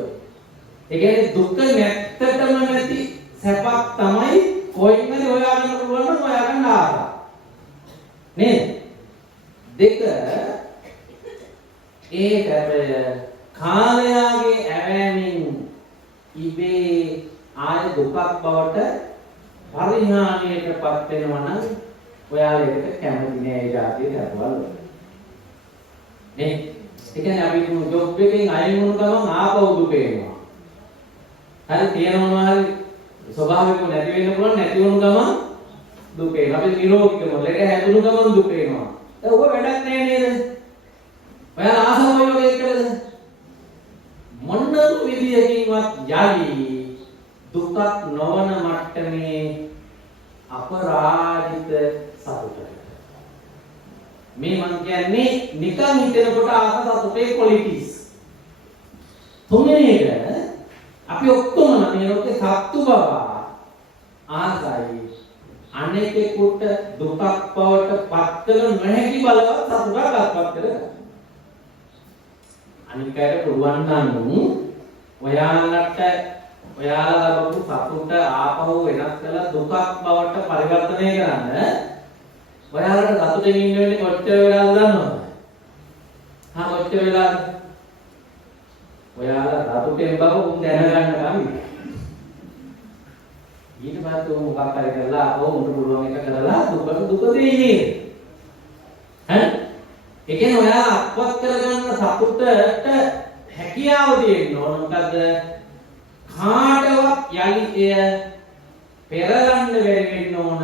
ඒ කියන්නේ දුක නැත්තටම නැති සැපක් තමයි කොයින්ද හොයාගන්න පුළුවන් නම් හොයාගන්න ආසා. නේද? දෙක ඒ සැපය කාලයාගේ ඇවෑමෙන් ඉබේ ආය දුකක් බවට පරිහානියටපත් වෙනවා නම් ඔයාලා ඒකට කැමති නෑ ඒ જાතිය දරුවල්. නේ? ඒ කියන්නේ අපි ජොබ් එකෙන් අයින් වුණ ගමන් ආපහු දුක එනවා. හරි තියෙනවා හරි ස්වභාවිකව නැති වෙන්න පුළුවන් නැති වුණ ගමන් දුක එනවා. අපි නිරෝගීකම ලෙඩ හැදුණු ගමන් දුක එනවා. ඒක ඔබ වැඩක් නෑ නේද? ඔයාලා ආසම යෝගයේ කළද? මොනම විදියකින්වත් යලි දුකක් නොවන මට්ටමේ අපරාජිත සතුටකට. මේ මං කියන්නේ නිකන් හිතනකොට ආස සතුටේ ක්වොලිටිස්. තුන්වෙනි එක අපි ඔක්කොම මේ ලෝකේ සත්තු බව ආසයි අනෙකෙකුට දුකක් බවට පත් කළ නොහැකි බලවත් සතුටක් අත්පත් කරගන්න. අනිකයට පුළුවන් නම් ඔයාලට ඔයාලා ලබපු සතුට ආපහු වෙනස් කරලා දුකක් බවට පරිවර්තනය කරන්න ඔයාලට සතුටින් ඉන්න වෙන්නේ කොච්චර වෙලාද දන්නවද? කොච්චර වෙලාද? ඔයාලා සතුටෙන් බව උන් දැනගන්න කමින්. ඊට පස්සේ උන් මොකක් හරි කරලා ආපහු උන්ට පුළුවන් එක කරලා දුක දෙන්නේ. ඒ කියන්නේ ඔයාලා අත්පත් කරගන්න සතුටට හැකියාව දෙන්න ඕන. මොකද කාටවත් යලි එය පෙරලන්න බැරි වෙන්න ඕන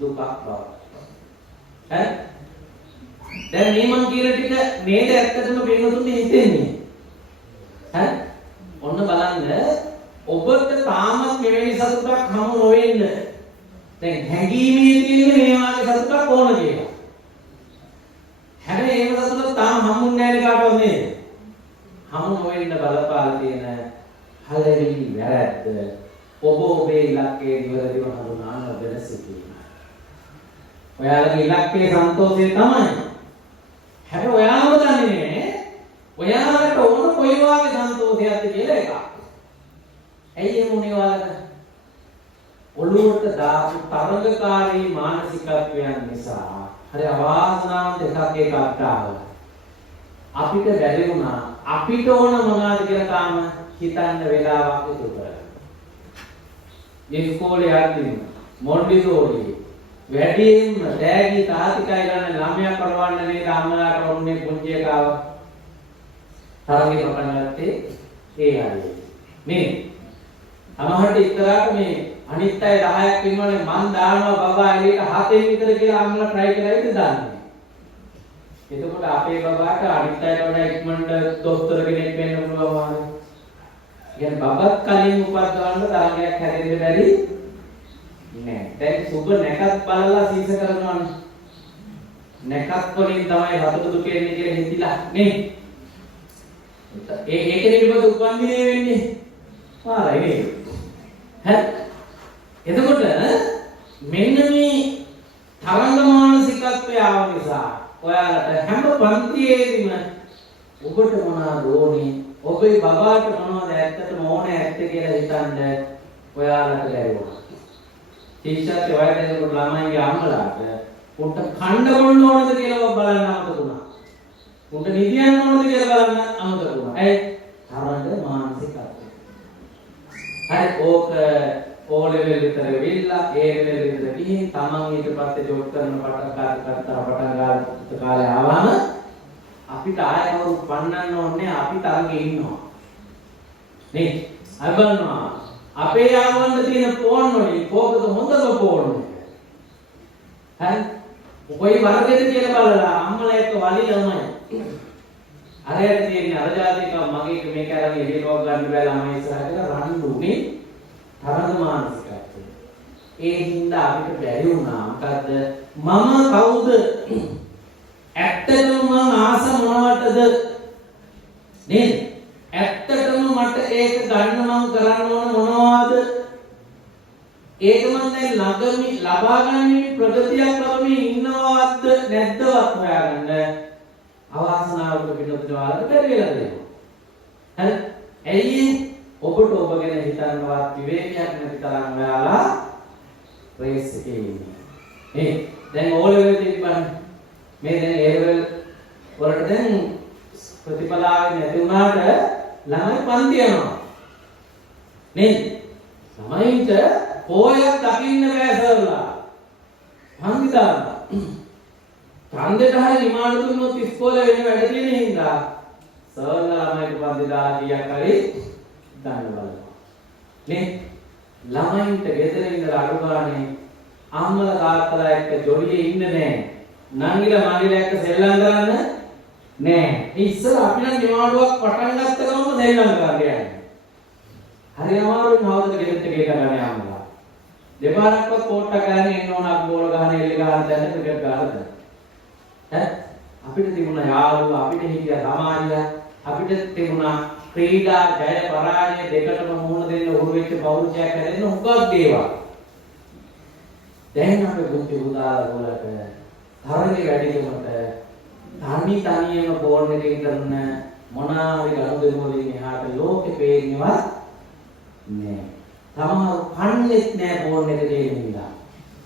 දුකක් බව. දැන් මේ මං කියන ටික නේද ඇත්තටම පින්නතුනේ හිතෙන්නේ. ඔන්න බලන්න ඔබට තාමත් මෙවැනි සතුටක් හමු නොවෙන්න. දැන් හැඟීමේ තියෙන මේ වාගේ සතුටක් ඕන කියලා. හැබැයි ඒක සතුට තාම හමුන්නේ නැහැ කාටවත් නේද? හමු නොවෙන්න බලපාල තියෙන හලෙවි වැරද්ද ඔබ ඔබේ ඉලක්කයේ නිවැරදිව හඳුනා නොගෙන සිටීම. ඔයාලගේ ඉලක්කයේ සන්තෝෂය තමයි. හැබැයි ඔයාලම දන්නේ නැහැ ඔයාලට ඕන කොයි වගේ සන්තෝෂයක්ද කියලා එකක්. ඇයි එහෙම උනේ ඔයාලට? ඔළුවට දාපු තරඟකාරී මානසිකත්වයන් නිසා හරි අවාසනාවන්ත එකක් ආවා. අපිට බැරි වුණා අපිට ඕන මොනවද කියලා තාම හිතන්න වෙලාවක් ඉතුරු කරගන්න. ඉස්කෝලේ යද්දී මොන්ඩිසෝරි වැඩිම ඩෑගි තාතිකයි ගන්න ළමයා කරවන්න නේද අම්මලාට වුණේ පුංචි එකව. තරගේ පටන් ගත්තේ ඒ හරියට. මේ අමහට ඉතරාට මේ අනිත් අය 10ක් ඉන්නවනේ මං දානවා බබා එළියට 7න් විතර කියලා අම්මලා try කරලා ඉඳ දාන්නේ. එතකොට අපේ බබාට අනිත් අයට වඩා ඉක්මනට දොස්තර කෙනෙක් වෙන්න පුළුවන් වගේ. يعني බබත් කලින් උපද්දවන්න තරගයක් හැදෙන්න බැරි නෑ. දැන් සුබ නැකත් බලලා සීස කරනවානේ. නැකත් වලින් තමයි හතර දුක එන්නේ කියලා හිතිලා නේ. ඒකේ නිබඳ උපන්දිනේ වෙන්නේ. පාරයි නේද? එතකොට මෙන්න මේ තරංග මානසිකත්වය ආව නිසා ඔයාලට හැම පන්තියේදීම ඔබට මොනවද ඕනේ? ඔබේ බබාට මොනවද ඇත්තටම ඕනේ ඇත්ත කියලා හිතන්න ඔයාලට ලැබුණා. ටීචර්ට ඔයාලට දෙනකොට ළමයිගේ අම්මලාට උන්ට කණ්ඩ බොන්න ඕනද කියලා බලන්න අමතක වුණා. උන්ට නිදියන්න ඕනද කියලා බලන්න අමතක වුණා. ඒ තරංග මානසිකත්වය. හරි ඕක O level විතර වෙilla A level විතර ගිහින් තමන් ඊට පස්සේ ජොබ් කරන පටන් කාලේ ආවම අපිට ආයෙ කවුරු පන්නන්න ඕනේ අපි තරගේ ඉන්නවා නේ අය බලනවා අපේ යාළුවන්ට තියෙන ෆෝන් වලින් කෝකද හොඳම ෆෝන් එක හරි කොයි වර්ගෙද කියලා බලලා අම්මලා එක්ක වලිලමයි අරයට තියෙන අර જાතික මගේ මේක අරගෙන එළියට ගන්න බෑ ළමයි ඉස්සරහ කියලා රණ්ඩුනේ තරංග මානසිකත්වය. ඒ හින්දා අපිට බැරි වුණා මොකද මම කවුද? ඇත්තටම මම ආස මොනවටද? නේද? ඇත්තටම මට ඒක ගන්න මම කරන්න ඕන මොනවද? ඒක මම දැන් ළඟම ලබා ගන්න ප්‍රගතියක් ලබමින් ඉන්නවද නැද්දවත් හොයාගන්න අවාසනාවකට පිටුපිට වලට බැරි වෙලා තියෙනවා. හරි? ඇයි ඔබට ඔබ ගැන හිතන්නවත් විවේකයක් නැති තරම් ඔයාලා රේස් එකේ ඉන්නේ. දැන් O level තිබ්බනේ. මේ දැන් A level වලට දැන් ප්‍රතිඵල ආවේ නැති වුණාට ළමයි පන්ති යනවා. නේද? ළමයින්ට පොයක් දකින්න බෑ සර්ලා. පන්ති දානවා. ඡන්දෙට හරි රිමාන්ඩ් දුන්නොත් ඉස්කෝලේ වෙන වැඩ තියෙන හින්දා සර්ලා ළමයිට පන්ති දාලා කීයක් හරි දාන්න බලනවා. නේ ළමයින්ට ගෙදර ඉඳලා අඩුගානේ අම්මලා තාත්තලා එක්ක ජොලියේ ඉන්න නෑ. නංගිලා මංගිලා එක්ක සෙල්ලම් කරන්න නෑ. ඉස්සර අපි නම් නිවාඩුවක් පටන් ගත්ත ගමන් සෙල්ලම් කරන්න යන්නේ. හරි අමාරුයි හවුද ගෙදරට ගේට ගන්න අම්මලා. දෙපාරක්වත් කෝට්ටක් ගන්න එන්න ඕන බෝල ගහන එල්ල ගහන දැන් ක්‍රිකට් ගහනද. අපිට තිබුණා යාළුවා අපිට හිටියා සමාජය අපිට තිබුණා ක්‍රීඩා ජය පරාජය දෙකටම මුහුණ දෙන්න උරු වෙච්ච පෞරුෂයක් හැදෙන්න හුඟක් දේවල්. දැන් අපේ බුද්ධි පුතාලා වලට තරගේ වැඩිකමට තනියම ෆෝන් එකකින් කරන මොනාරි ගනුදෙනු වලින් එහාට ලෝකෙ පේන්නේවත් නෑ. තමව කන්නේත් නෑ ෆෝන් එක තියෙන නිසා.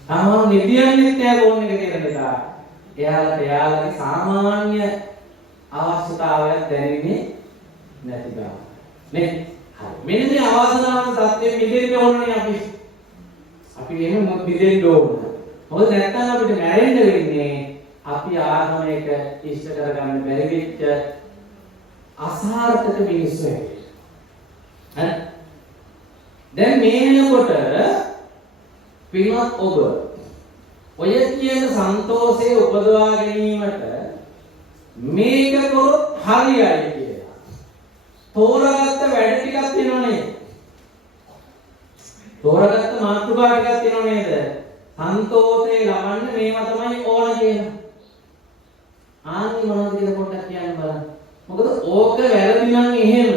තමව නිදියන්නේත් නෑ ෆෝන් එක තියෙන නිසා. එයාලගේ සාමාන්‍ය අවශ්‍යතාවයක් දැනෙන්නේ නැති බව. නේ? හරි. මෙන්න මේ අවාසනාවන්ත තත්ත්වෙ මිදෙන්න ඕනනේ අපි. අපි එහෙම මිදෙන්න ඕන. මොකද නැත්නම් අපිට මැරෙන්න වෙන්නේ අපි ආගමයක ඉෂ්ට කරගන්න බැරි වෙච්ච අසාර්ථක මිනිස්සු වෙන්නේ. හරි? දැන් මේ වෙනකොට පින්වත් ඔබ ඔය කියන සන්තෝෂයේ උපදවා ගැනීමට මේක කරොත් හරියයි කියලා තෝරාගත්ත වැඩ ටිකක් තියෙනව නේද? තෝරාගත්ත මාතෘකා ටිකක් තියෙනව නේද? සන්තෝෂය ලබන්න මේවා තමයි ඕන කියලා. ආනි මොනවද කියලා පොඩ්ඩක් කියන්න බලන්න. මොකද ඕක වැරදි නම් එහෙම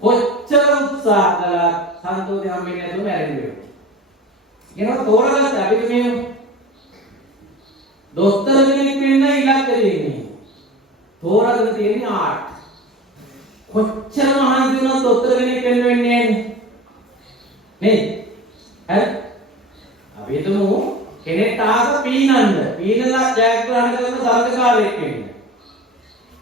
කොච්චර උත්සාහ කළත් සන්තෝෂය හම්බෙන්නේ නැතුව මැරෙන්න වෙනවා. ඒනවා තෝරාගත්ත අපිට මේ දොස්තර කෙනෙක් වෙන්න ඉලක්ක දෙන්නේ. තෝරාගෙන තියෙන්නේ ආර්ට්. කොච්චර මහන්සි වුණත් දොස්තර කෙනෙක් වෙන්න වෙන්නේ නැහැ නේ. හරි? අපි හිතමු කෙනෙක් ආස පීනන්න. පීනලා ජයග්‍රහණ කරන සාධකාරයෙක් වෙන්න.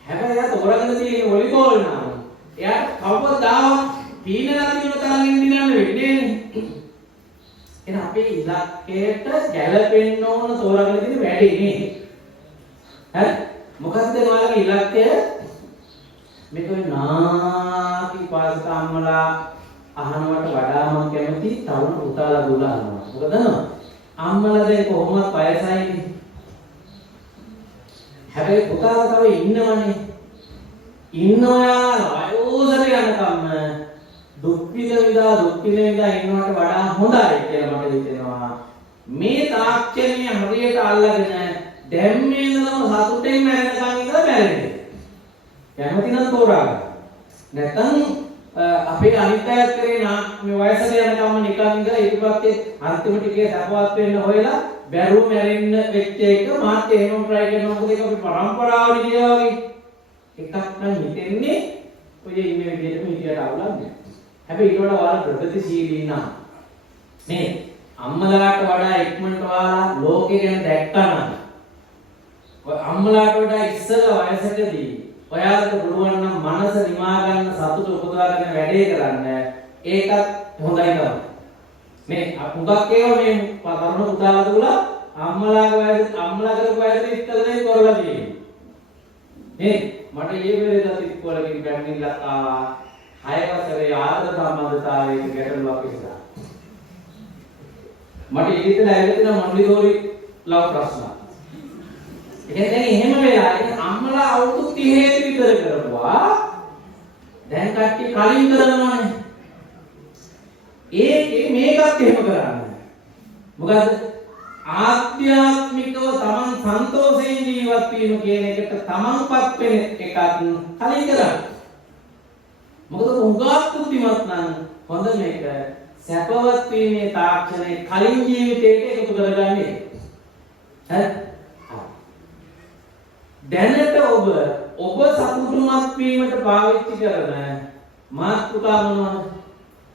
හැබැයි එයා තෝරාගෙන තියෙන්නේ වොලිබෝල් නාම. එයාට කවදාවත් පීනලා තියෙන තරම් ඉඳින්න වෙන්නේ නැහැ. එහෙනම් අපේ ඉලක්කයට ගැලපෙන්න ඕන තෝරාගෙන තියෙන වැඩේ නේ. හරි? මොකක්ද ඔයාලගේ ඉලක්කය? මේක නාකි පාසක අම්මලා අහනවට වඩා මම කැමති තරුණ පුතාලා දුවලා අහනවා. මොකද අම්මලා දැන් කොහොමවත් වයසයිනේ. හැබැයි පුතාලා තව ඉන්නවනේ. ඉන්නවා වයෝසට යනකම් දුක් විඳලා ඉන්නවට වඩා හොඳයි කියලා මට හිතෙනවා. මේ තාක්ෂණය හරියට අල්ලගෙන දැන් මේ ඉඳලම සතුටෙන් මැරෙනකන් ඉඳලා මැරෙන්නේ. කැමති නම් තෝරාගන්න. නැත්නම් අපේ අනිත් අයත් කරේ මේ වයසට යනකම් නිකන් ඉඳලා ඊට පස්සේ අන්තිම ටිකේ සපවත් වෙන්න හොයලා බැරුව මැරෙන්න වෙච්ච එක මාත් එහෙම try කරනවා. මොකද ඒක අපි පරම්පරාවනේ කියලා වගේ. එකක් නම් හිතෙන්නේ ඔය ඉන්නේ විදිහටම හිතියට අවුලක් නෑ. හැබැයි ඊට වඩා ඔයාලා ප්‍රගතිශීලී නම් මේ අම්මලාට වඩා ඉක්මනට ඔයාලා ලෝකේ ගැන දැක්කනම් ඔය අම්මලාට වඩා ඉස්සෙල්ලා වයසකදී ඔයාලට පුළුවන් නම් මනස නිමා ගන්න සතුට උපදවා ගන්න වැඩේ කරන්න ඒකත් හොඳයි තමයි. මේ මුගක් ඒවා මේ තරුණ පුතාලා තුලා අම්මලා කරපු වයසට ඉස්සෙල්ලා කරලා තියෙන්නේ. මේ මට ඊයේ වෙලෙදා තික්කොලකින් පැමිණිලා ආවා 6 වසරේ ආර්ථ සම්බන්ධතාවයේ ගැටලුවක් නිසා. මට ඊට ඇවිල්ලා මණ්ඩිදෝරි ලව ප්‍රශ්න. දැන් එහෙම වෙලා අම්මලා අවුරුදු 30 විතර කරපුවා දැන් කට්ටිය කලින් කරනවානේ. ඒකේ මේකත් එහෙම කරන්නේ. මොකද ආධ්‍යාත්මිකව තමන් සන්තෝෂයෙන් ජීවත් වීම කියන එකට තමන්පත් වෙන එකක් කලින් කරන්නේ. මොකද උගත් බුද්ධිමත් නම් හොඳ මේක සැපවත් වීමේ තාක්ෂණය කලින් ජීවිතේට එකතු කරගන්නේ. හරි? දැනට ඔබ සතුටුමත් වීමට පාවිච්චි කරන මාතෘකා මොනවද?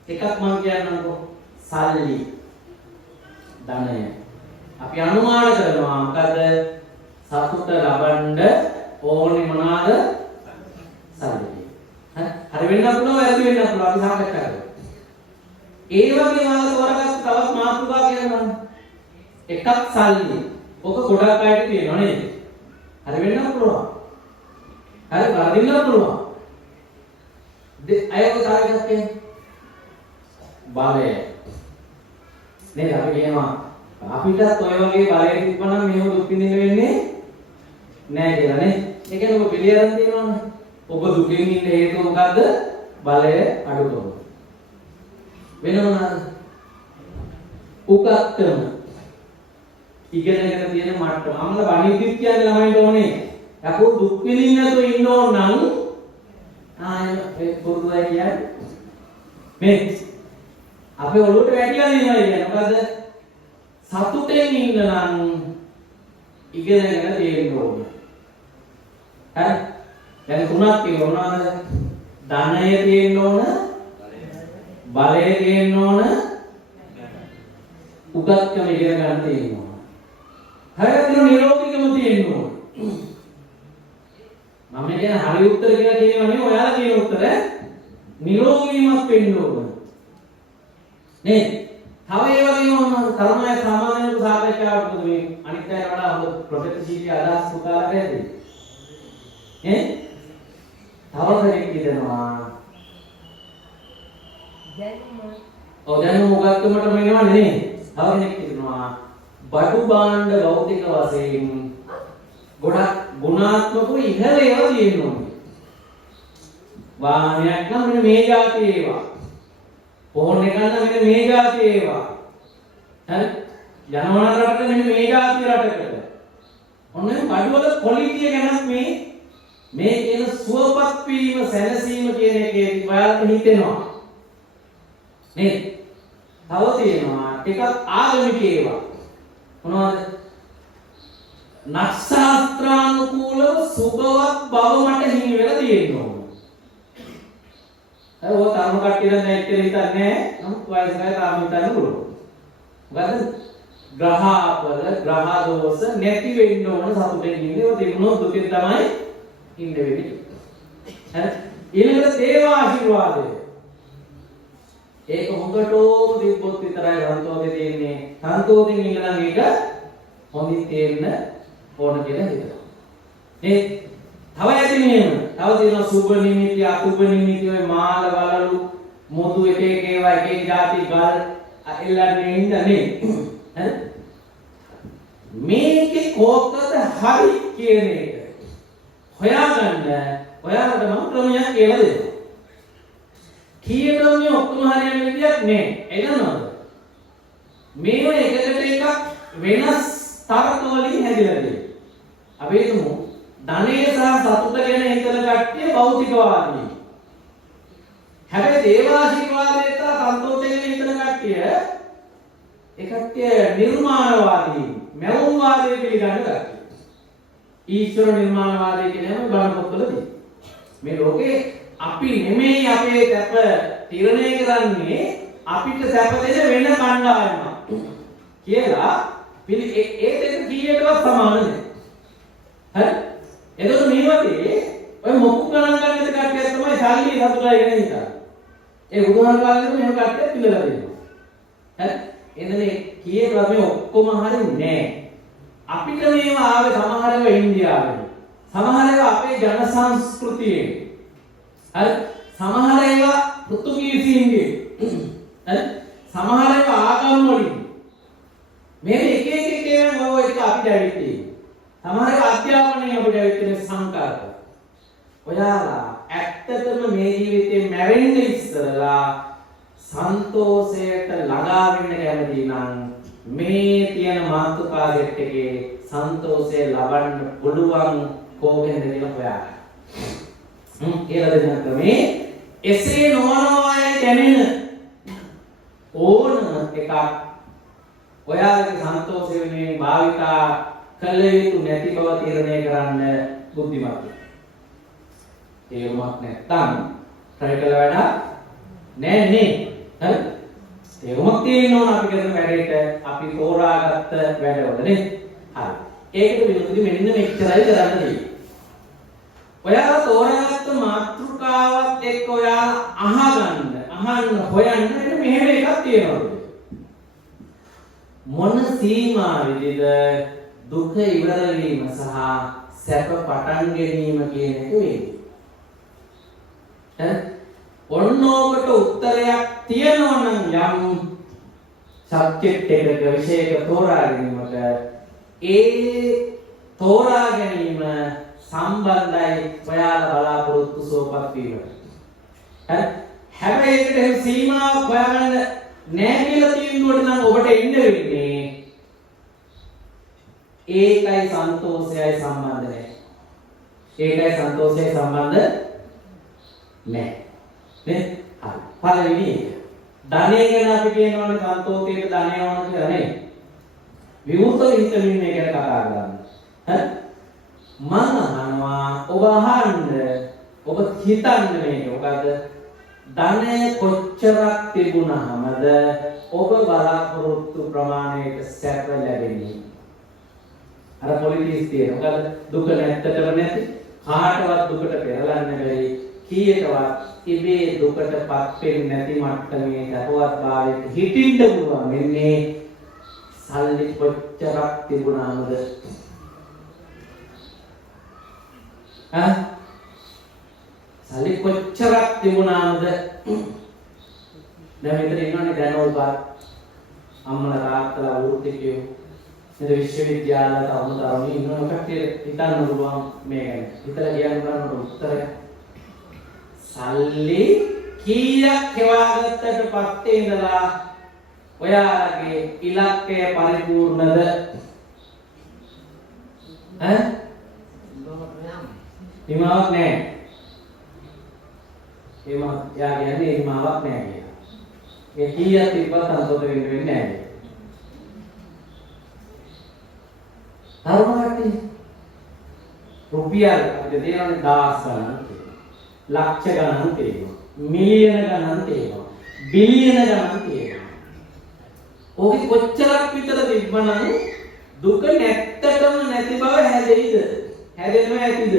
එකක් මම කියන්නම්කෝ. සල්ලි. ධනය. අපි අනුමාන කරනවා මොකද සතුට ලබන්න ඕනේ මොනවාද? සල්ලි. හරි වෙන්න පුළුවන් වැරදි වෙන්න පුළුවන් අපි සාකච්ඡා කරමු. ඒ වගේ මාලා තෝරගත්ත තවත් මාතෘකා කියනවා. එකක් සල්ලි. ඔක ගොඩක් අයට තියෙනවා නේද? හරි වෙන්න පුළුවන්. හරි වරදින්න පුළුවන්. අයක තාරකයක් බලය. නේද අපි කියනවා අපිටත් ඔය වගේ බලය තිබ්බනම් මෙහෙම දුක් විඳින්න වෙන්නේ නැහැ කියලා නේ. ඒ කියන්නේ ඔබ පිළියරන් තියෙනවනේ. ඔබ දුකින් ඉන්න හේතුව මොකද්ද? බලය අඩුකම. වෙන මොනවාද? උකත්තම. ඉගෙනගෙන තියෙන මට්ටම. අම්මලා වණිද්දිත් කියන්නේ ළමයින්ට ඕනේ. යකෝ දුක් විඳින්න නැතුව ඉන්න ඕන නම් ඒ පුරුදුයි කියන්නේ. මේ අපේ ඔළුවට වැටිලා ඉන්නවා කියන්නේ මොකද්ද? සතුටෙන් ඉන්න නම් ඉගෙනගෙන තියෙන්න ඕනේ. හරි? දැන් තුනක් තියෙනවාද? ධනය තියෙන්න ඕන, බලය තියෙන්න ඕන, උගත්කම ඉගෙන ගන්න තියෙන්න ඕන. හරියට නිරෝගීකම තියෙන්න ඕන. මම කියන හරි උත්තර කියලා කියනවා නෙවෙයි ඔයාලා කියන උත්තර නිරෝගී වීමක් වෙන්න ඕන. නේ? තව ඒ වගේම කර්මය සමානව සාපේක්ෂව මේ අනිත් අයට වඩා හොඳ ප්‍රොෆෙෂනල් අදහස් පුතාලා ඇති. තව කෙනෙක් හිතනවා දැනුම උගත්කමට වෙනවා නේ. තව කෙනෙක් හිතනවා බඩු භාණ්ඩ භෞතික වශයෙන් ගොඩක් ගුණාත්මකව ඉහළ ඒවා තියෙන්න ඕනේ. වාහනයක් නම් මෙන්න මේ જાති ඒවා. ෆෝන් එකක් නම් මෙන්න මේ જાති ඒවා. හරි? යනවා රටට මෙන්න මේ જાති රටකට. ඔන්න බඩු වල ක්වොලිටිය ගැනත් මේ කියන සුවපත් වීම සැනසීම කියන එකේ ඔයාලට හිතෙනවා. නේ? තව තියෙනවා ටිකක් ආගමික ඒවා. මොනවද? නක්ෂත්‍රානුකූලව සුභවත් බව මට හිමි වෙලා තියෙනවා. අර ඔය තරම කට්ටිය දැන් එක්කේ හිතන්නේ නැහැ. නමුත් වයසකයි තාම හිතන්න පුළුවන්. මොකද ග්‍රහපල ග්‍රහ දෝෂ නැති වෙන්න ඕන සතුටෙන් ඉන්නේ. ඔය තිබුණොත් දුකෙන් තමයි ඉන්න වෙන්නේ. හරි? ඊළඟට දේව ආශිර්වාදය. ඒක හොඳටම දීපොත් විතරයි සන්තෝෂේ තියෙන්නේ. සන්තෝෂෙන් ඉන්න නම් ඒක හොඳින් තේරෙන්න ඕන කියලා හිතනවා. තව ඇති මෙහෙම. තව තියෙනවා සුබ නිමිති, අසුබ නිමිති, ඔය මාල බලලු, මොතු එක එක ඒවා එක එක જાති ගල් එල්ලන්නේ ඉඳන්නේ. හරි? මේකේ කොහොමද හරි කියන එක හොයාගන්න ඔයාලට මම ක්‍රමයක් කියලා දෙනවා. කීයටම මේ ඔක්කොම හරියන විදියක් නෑ. ඒ දන්නවද? මේව එකකට එකක් වෙනස් තර්ක වලින් හැදිලා තියෙනවා. අපි හිතමු ධනය සහ සතුට ගැන හිතන කට්ටිය භෞතිකවාදී. හැබැයි දේවාශිර්වාදයට සන්තෝෂය ගැන හිතන කට්ටිය ඒ කට්ටිය නිර්මාණවාදී, මෞනවාදී පිළිගන්න කට්ටිය. ඊශ්වර නිර්මාණවාදී කියන බණ පොත්වලදී මේ ලෝකේ අපි නෙමෙයි අපේ සැප තීරණය කරන්නේ අපිට සැප දෙන වෙන කණ්ඩායමක් කියලා ඒ දෙක කීයටවත් සමාන නැහැ. හරි? එතකොට මේ වගේ ඔය මොකක් ගණන් ගන්න ඉත කට්ටියක් තමයි සල්ලි සතුටයි ගැන හිතන්නේ. ඒ උදාහරණ කාලෙම මෙහෙම කට්ටියක් පිළිලා දෙනවා. හරි? එන්නේ කීයටවත් මේ ඔක්කොම හරින්නේ නැහැ. අපිට මේවා ආවේ සමහර ඒවා ඉන්දියාවෙන්. සමහර ඒවා අපේ ජන සංස්කෘතියෙන්. හරි? සමහර ඒවා පෘතුගීසීන්ගෙන්. හරි? සමහර ඒවා ආගම් වලින්. මේ එක ඒවා ඔය ටික අපිට ඇවිත් සමහර අධ්‍යාපනයේ අපිට ඇවිත් සංකල්ප. ඔයාලා ඇත්තටම මේ ජීවිතේ මැරෙන්න ඉස්සරලා සන්තෝෂයට ළඟා වෙන්න කැමති නම් මේ තියෙන මාතෘකා සෙට් එකේ සන්තෝෂය ලබන්න පුළුවන් කොහෙන්ද කියලා හොයාගන්න. කියලා දෙන්න ක්‍රමේ එසේ නොවනවායි දැනෙන ඕන එකක් ඔයාලගේ සන්තෝෂය වෙනුවෙන් භාවිතා කළ යුතු නැති බව තීරණය කරන්න බුද්ධිමත්. ඒකමත් නැත්තම් try කළ වැඩ නෑ නේ. හරි? ඒකමත් තියෙන්න ඕන අපි කරන වැඩේට අපි තෝරාගත්ත වැඩවල නේ. හරි. ඒකට විරුද්ධව මෙන්න මෙච්චරයි කරන්න තියෙන්නේ. ඔයාලා තෝරාගත්ත මාතෘකාවත් එක්ක ඔයාලා අහන්න හොයන්න මෙහෙම එකක් තියෙනවා. මොන සීමාවෙදිද දුක ඉවර වීම සහ සැප පටන් ගැනීම කියන එක වෙන්නේ. ඔන්නෝකට උත්තරයක් තියෙනවා නම් යම් සබ්ජෙක්ට් එකක විෂයක තෝරා ගැනීමට ඒ තෝරා ගැනීම සම්බන්ධයි ඔයාලා බලාපොරොත්තු සෝපත් වීමට. හැබැයි ඒකට සීමාවක් හොයාගන්න නෑ කියලා තීන්දුවට නම් ඔබට ඉන්න වෙන්නේ ඒකයි සන්තෝෂයයි සම්බන්ධ නැහැ. ඒකයි සන්තෝෂයයි සම්බන්ධ නැහැ. නේ? හරි. පළවෙනි එක. ධනය ගැන අපි කියනවානේ සන්තෝෂයට ධනය ඕන කියලා නේ. විවෘතව හිතමින් මේ ගැන කතා කරන්න. හරි? මම අහනවා ඔබ අහන්න ඔබ හිතන්න මේක මොකද? ධනය කොච්චරක් තිබුණාමද ඔබ බලාපොරොත්තු ප්‍රමාණයට සැප ලැබෙන්නේ? අර පොලිටික්ස් තියෙන මොකද? දුක නැත්තටම නැති කාටවත් දුකට පෙරලන්න බැරි කීයටවත් ඉබේ දුකටපත් වෙන්නේ නැති මට්ටමේ සපවත් භාවයට හිටින්න පුළුවන් වෙන්නේ සල්ලි කොච්චරක් තිබුණාමද? සල්ලි කොච්චරක් තිබුණාමද? දැන් මෙතන ඉන්නවනේ දැනෝල් බාර් අම්මලා තාත්තලා වෘත්තිකයෝ මේ විශ්වවිද්‍යාලයට අමුතරම ඉන්නව කට්ටිය හිතන්න පුළුවන් මේ ගැන. හිතලා කියන්න බලන්න උත්තරය. සල්ලි කීයක් හෙවාගත්තට පස්සේ ඉඳලා ඔයාලගේ ඉලක්කය පරිපූර්ණද? හිමාවක් නැහැ. යා කියන්නේ හිමාවක් නැහැ කියලා. ඒ කීයක් තිබ්බත් සතුට වෙන්නේ නැහැ. තවමත් රුපියල් අපිට දෙනවනේ දහස් ගණන් ලක්ෂ ගණන් තියෙනවා මිලියන ගණන් තියෙනවා බිලියන ගණන් තියෙනවා. ඔකේ කොච්චරක් විතර තිබ්බනම් දුක නැත්තටම නැති බව හැදෙයිද? හැදෙන්නව ඇතිද?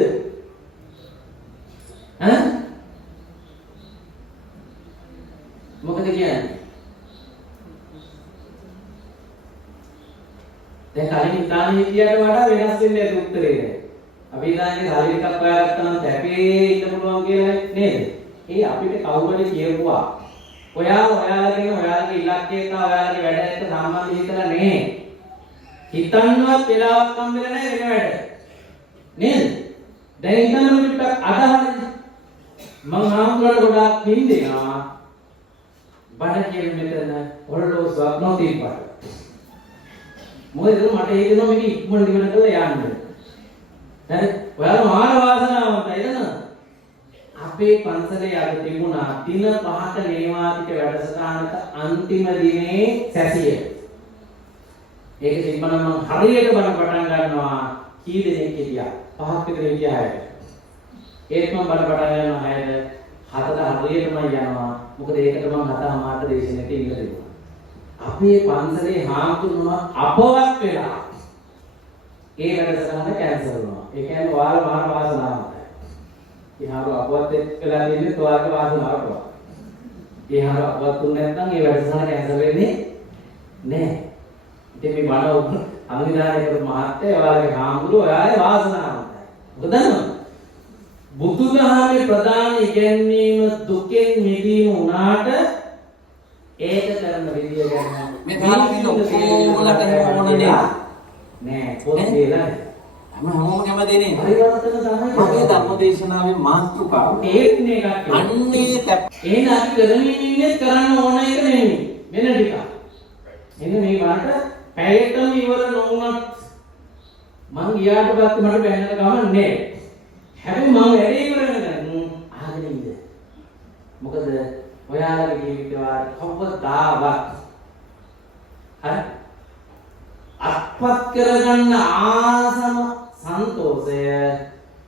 මොකද කියන්නේ? දැන් කලින් ඉතාලි හිටියට වඩා වෙනස් වෙන්නේ නැති උත්තරේ නෑ. අපි ඉතාලියේ හරි එකක් හොයාගත්තා නම් තැපේ ඉන්න පුළුවන් කියලා නේද? ඒ අපිට කවුරුහරි කියපුවා. ඔයාලගේ ඉලක්කය එක ඔයාලගේ වැඩ එක්ක සම්බන්ධ හිතලා නේ. හිතන්නවත් වෙලාවක් හම්බෙලා නැහැ වෙන වැඩ. නේද? දැන් හිතන්න පිටක් අදහන්නේ. මම ආම්බුරට ගොඩාක් හින්දෙනවා. බඩ කියන මෙතන ඔරලෝසුවක් නොතිබ්බට. මොකද මට හිතෙනවා මේක ඉක්මනට ඉවර කරලා යන්න. හරි? ඔයාලා මාන වාසනාවන්තයි නේද? අපේ පන්සලේ අද තිබුණා දින 5ක නේවාතික වැඩසටහනක අන්තිම දිනේ සැසිය. ඒක තිබ්බනම් මම හරියට බණ පටන් ගන්නවා කී දෙනෙක් හිටියා? 5ක් විතර හිටියා හැබැයි. ඒත් මම බණ පටන් ගන්නවා 6ට 7ට හරියටම යනවා. මොකද ඒකට මම 7:00 දේශනෙට ඉන්න තිබුණා. අපේ පන්සලේ හාමුදුරුවෝ අපවත් වෙලා ඒ වැඩසටහන කැන්සල් වුණා. ඒ කියන්නේ ඔයාලා මාන වාසනාවන්තයි. ඊහාරු අපවත් වෙලා තියෙන්නේ ඔයාලගේ වාසනාවට. ඊහාරු අපවත් වුනේ නැත්නම් ඒ වැඩසටහන කැන්සල් වෙන්නේ නැහැ. ඉතින් මේ බණ අනුවිධානය කරපු මහත්තයා ඔයාලගේ හාමුදුරුවෝ ඔයාලගේ වාසනාවන්තයි. මොකද දන්නවද? බුදුදහමේ ප්‍රධාන ඉගැන්වීම දුකෙන් මිදීම වුණාට ඒක කරන විදිය ගැන මේ තාක්ෂණික ඔක්කොමලට ඕනනේ නෑ පොත් දෙලා හැමෝම කැමතිනේ පරිවර්තන තමයි මගේ ධර්මදේශනාවේ මාතෘකාව ඒකනේ එකක් අන්නේ එහෙනම් අපි කරමින් ඉන්නේ කරන්න ඕන එක නෙමෙයි වෙන ටික එන්න මේ වාට පැයකම ඉවර නොවුනත් මං ගියාට පස්සේ මට බැහැන්න ගමන් නෑ හැබැයි මම වැඩේ ඉවර වෙනකන් ආගෙන ඉන්න මොකද ඔයාලගේ ජීවිතවල කවදාවත් හරි අත්පත් කරගන්න ආසම සන්තෝෂය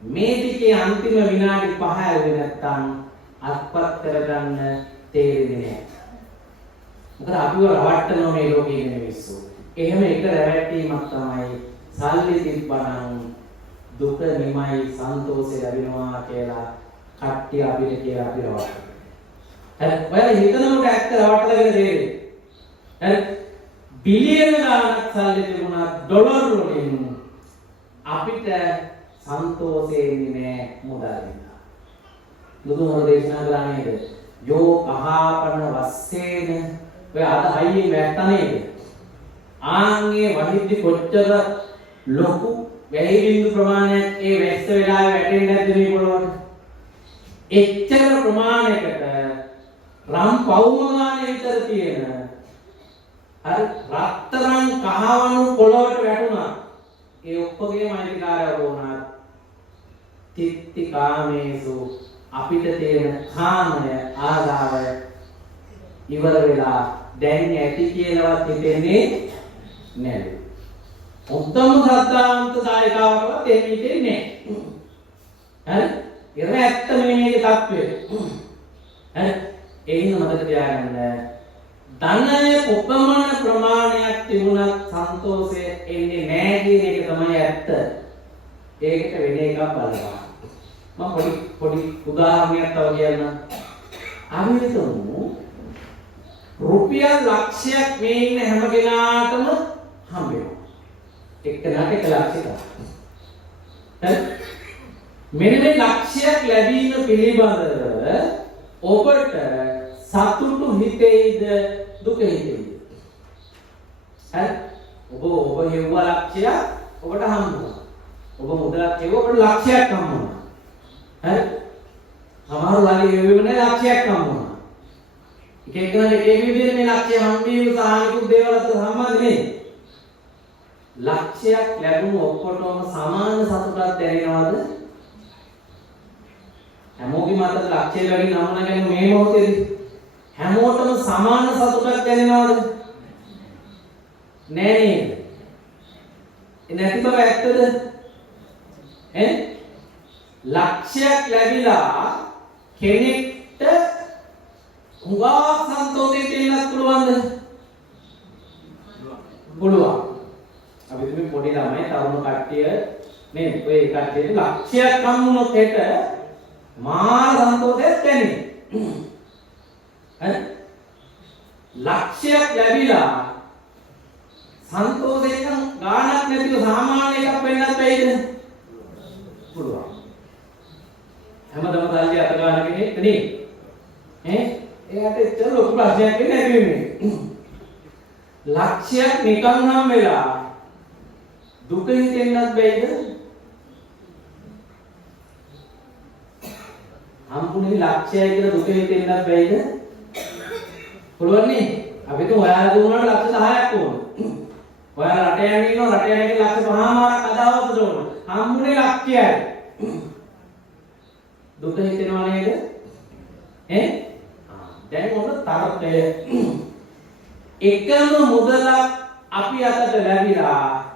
මේ ටිකේ අන්තිම විනාඩි 5 ඇවිත් නැත්තම් අත්පත් කරගන්න තේරෙන්නේ නැහැ. මොකද අපිව රවට්ටනවා මේ ලෝකේ ඉන්න මිනිස්සු. එහෙම එක රැවටීමක් තමයි සල්ලි තිබ්බනම් දුක නිමයි සන්තෝෂය ලැබෙනවා කියලා කට්ටිය අපිට කියලා අපි රවට්ටනවා. හරි ඔයාලා හිතනකොට ඇත්ත රවට්ටලාගෙන තේරෙන්නේ. හරි බිලියන ගණනක් සල්ලි තිබුණා ඩොලර් වලින් අපිට සන්තෝෂෙ ඉන්නේ නැහැ මුදලින්. බුදුහාමුදුරුවෝ දේශනා කළා නේද? යෝ කහාපන වස්සේන ඔය අද හයියෙන් වැට්ටා නේද? ආන්ගේ වහිද්දි කොච්චර ලොකු වැහි බින්දු ප්‍රමාණයක් ඒ වැස්ස වෙලාවේ වැටෙන්නේ නැද්ද මේ පොළොවට? එච්චර ප්‍රමාණයකට රම් පවුම ගානේ විතර තියෙන හරි රත්තරන් කහවණු පොළොවට වැටුණා. ඒ ඔක්කොගේම අයිතිකාරයව වුණා. තිත්ති කාමේසු අපිට තියෙන කාමය ආදාව ඉවර වෙලා දැන් ඇති කියලාවත් හිතෙන්නේ නැහැ. උත්තම සද්ධාන්ත දායකාවකවත් එහෙම හිතෙන්නේ නැහැ. හරි? ඒක ඇත්ත මේකේ தත්ත්වය. හරි? ඒ හින්දා මතක තියාගන්න ධනය කොපමණ ප්‍රමාණයක් තිබුණත් සන්තෝෂය එන්නේ නැහැ කියන එක තමයි ඇත්ත. ඒකට වෙන එකක් බලනවා. මම පොඩි උදාහරණයක් තව කියන්නම්. අපි හිතමු රුපියල් ලක්ෂයක් මේ ඉන්න හැම කෙනාටම හම්බ වෙනවා. එක්කෙනාට 1 ලක්ෂයක්. හරි? මෙන්න මේ ලක්ෂයක් ලැබීම පිළිබඳව ඔබට සතුටු හිතෙයිද දුක හිතෙයිද? හරි? ඔබ හෙව්ව ලක්ෂයක් ඔබට හම්බ වුණා. ඔබ මුදලක් හෙව්ව ඔබට ලක්ෂයක් හම්බ වුණා. හරි? සමහර වගේ හෙව්වෙම නැහැ ලක්ෂයක් හම්බ වුණා. එක එකන එක විදිහට මේ ලක්ෂය හම්බවීම සාහනිකුත් දේවල් අතර සම්බන්ධ නෙයි. ලක්ෂයක් ලැබුණු ඔක්කොටම සමාන සතුටක් දැනෙනවද? හැමෝගෙම අතට ලක්ෂය වැඩි නමුනා ගැන මේ මොහොතේදී හැමෝටම සමාන සතුටක් දැනෙනවද? නෑ නේද? ඒ නැති බව ඇත්තද? ලක්ෂයක් ලැබිලා කෙනෙක්ට හුඟා සන්තෝෂයෙන් ඉන්නත් පුළුවන්ද? පුළුවන්. අපි මේ පොඩි ළමයි තරුණ කට්ටිය මේ ඔය කට්ටියට ලක්ෂයක් හම්බුනොත් හෙට මාර සන්තෝෂයක් දැනෙන්නේ. හරි? ලක්ෂයක් ලැබිලා සන්තෝෂයෙන් ගාණක් නැතිව සාමාන්‍ය එකක් වෙන්නත් බැයිද? පුළුවන්. හැමදාම සල්ලි අත ගන්න කෙනෙක් නෙයි. එයාට එච්චර ලොකු ප්‍රශ්නයක් නැති වෙන්නේ. ලක්ෂයක් නිකන් නම් වෙලා දුක හිතෙන්නත් බැයිද? හම්බුනේ ලක්ෂයයි කියලා දුක හිතෙන්නත් බැයිද? පුළුවන් නේ? අපි તો ඔයාලා දුන්නාට ලක්ෂ 10ක් ඕන. ඔයාලා රට යන්නේ ඉන්නවා රට යන්නේ ලක්ෂ 5මාරක් අදාවත ඕන. හම්බුනේ ලක්ෂයයි. දුක හිතෙනවා නේද? දැන් මොන තරකය එකම මුදලක් අපි අතට ලැබිලා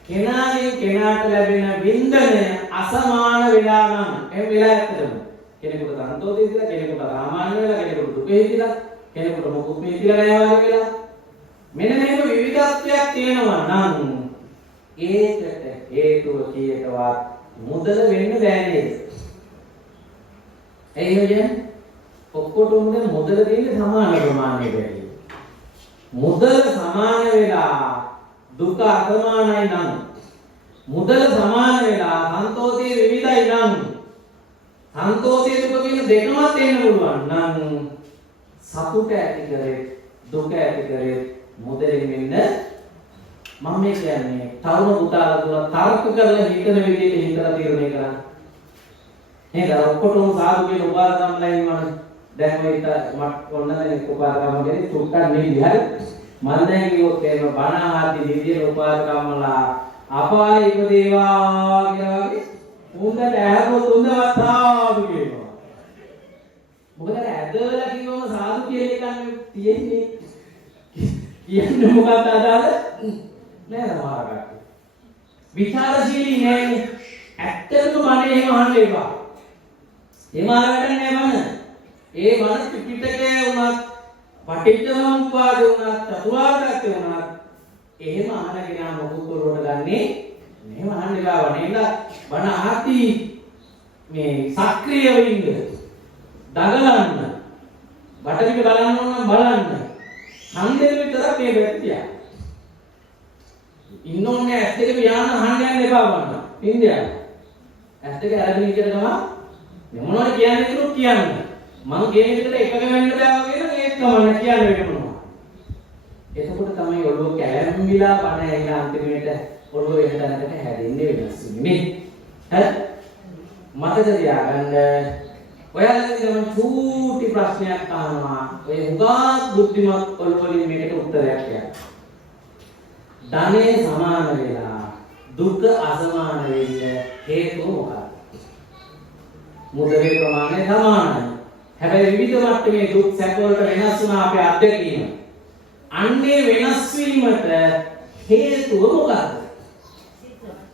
කෙනාගෙන් කෙනාට ලැබෙන වින්දනය අසමාන වෙලා නම් එහෙම වෙලා ඇත්තටම කෙනෙකුට සන්තෝෂය දිලා කෙනෙකුට සාමාන්‍ය වෙලා කෙනෙකුට දුක හිතිලා කෙනෙකුට මොකුත් හිතිලා නැහැ වගේ වෙලා මෙන්න මේක විවිධත්වයක් තියෙනවා නම් ඒකට හේතුව කීයටවත් මුදල වෙන්න බෑ නේද? එයි කියන්නේ ඔක්කොටම මුදල දෙන්නේ සමාන ප්‍රමාණයකට. මුදල සමාන වෙලා දුක අසමානයි නම් මුදල සමාන වෙලා සන්තෝෂය විවිධයි නම් සන්තෝෂය දුක කියන දෙකමත් එන්න පුළුවන් නම් සතුට ඇති කරේ දුක ඇති කරේ මුදලෙන් වෙන්න මම මේ කියන්නේ තරුණ පුතාලා දුන තර්ක කරලා හිතන විදිහට හිතලා තීරණය කරන්න. නේද? ඔක්කොටම සාදු කියන උපාරකම්ලා ඉන්නවනේ. දැන් ඔය මට ඔන්නනේ උපාරකම් කියන්නේ තුක්කක් නෙවෙයි හරි. මම දැන් කිව්වොත් එහෙම බණ ආදී විදිහේ උපාරකම්ලා අපායේ ඉපදේවා කියලා වගේ උන්දට ඇහුවොත් උන්දවත් සාදු කියනවා. මොකද ඇදලා කිව්වම සාදු කියන එක තියෙන්නේ. කියන්නේ මොකක්ද අදාළ? නෑ නමාරකට. විචාරශීලී නෑනේ. ඇත්තටම මම එහෙම අහන්න එපා. එහෙම අහන්න නෑ මම. ඒ මන පිටකේ වුණත් පටිච්චසමුප්පාද වුණත් චතුරාර්ය සත්‍ය වුණත් එහෙම අහන කෙනා මොකුත් උරවට ගන්නේ මෙහෙම අහන්න එපා වනේද බණ අහති මේ සක්‍රියව ඉන්න දඟලන්න බටපිට බලන්න ඕන නම් බලන්න හන්දෙල විතරක් මේ වැටතියා ඉන්න ඕනේ ඇස් දෙක පියාන අහන්න යන්න එපා වන්න ඉන්දියාව ඇස් දෙක අරගෙන ඉඳලා තමයි මොනවද කියන්නේ කියලා කියන්නේ මම කියන විදිහට එකක වෙන්න බෑ වගේ නම් ඒක තමයි කියන්නේ වෙනවා. එතකොට තමයි ඔළුව කැළඹිලා පණ ඇවිල්ලා අන්තිමේට ඔළුව වෙන තැනකට හැදෙන්නේ වෙනස් වෙන්නේ. හරි? මතක තියාගන්න ඔයාලගේ මම චූටි ප්‍රශ්නයක් අහනවා. ඔය හුඟා බුද්ධිමත් ඔළුවලින් මේකට උත්තරයක් කියන්න. ධනෙ සමාන වෙලා දුක අසමාන වෙන්න හේතුව මොකක්ද? මුදලේ ප්‍රමාණය සමානයි. හැබැයි විවිධ මට්ටමේ දුක් සැප වලට වෙනස් වුණා අපේ අත්දැකීම. අන්නේ වෙනස් වීමට හේතුව හේතුව මොකක්ද?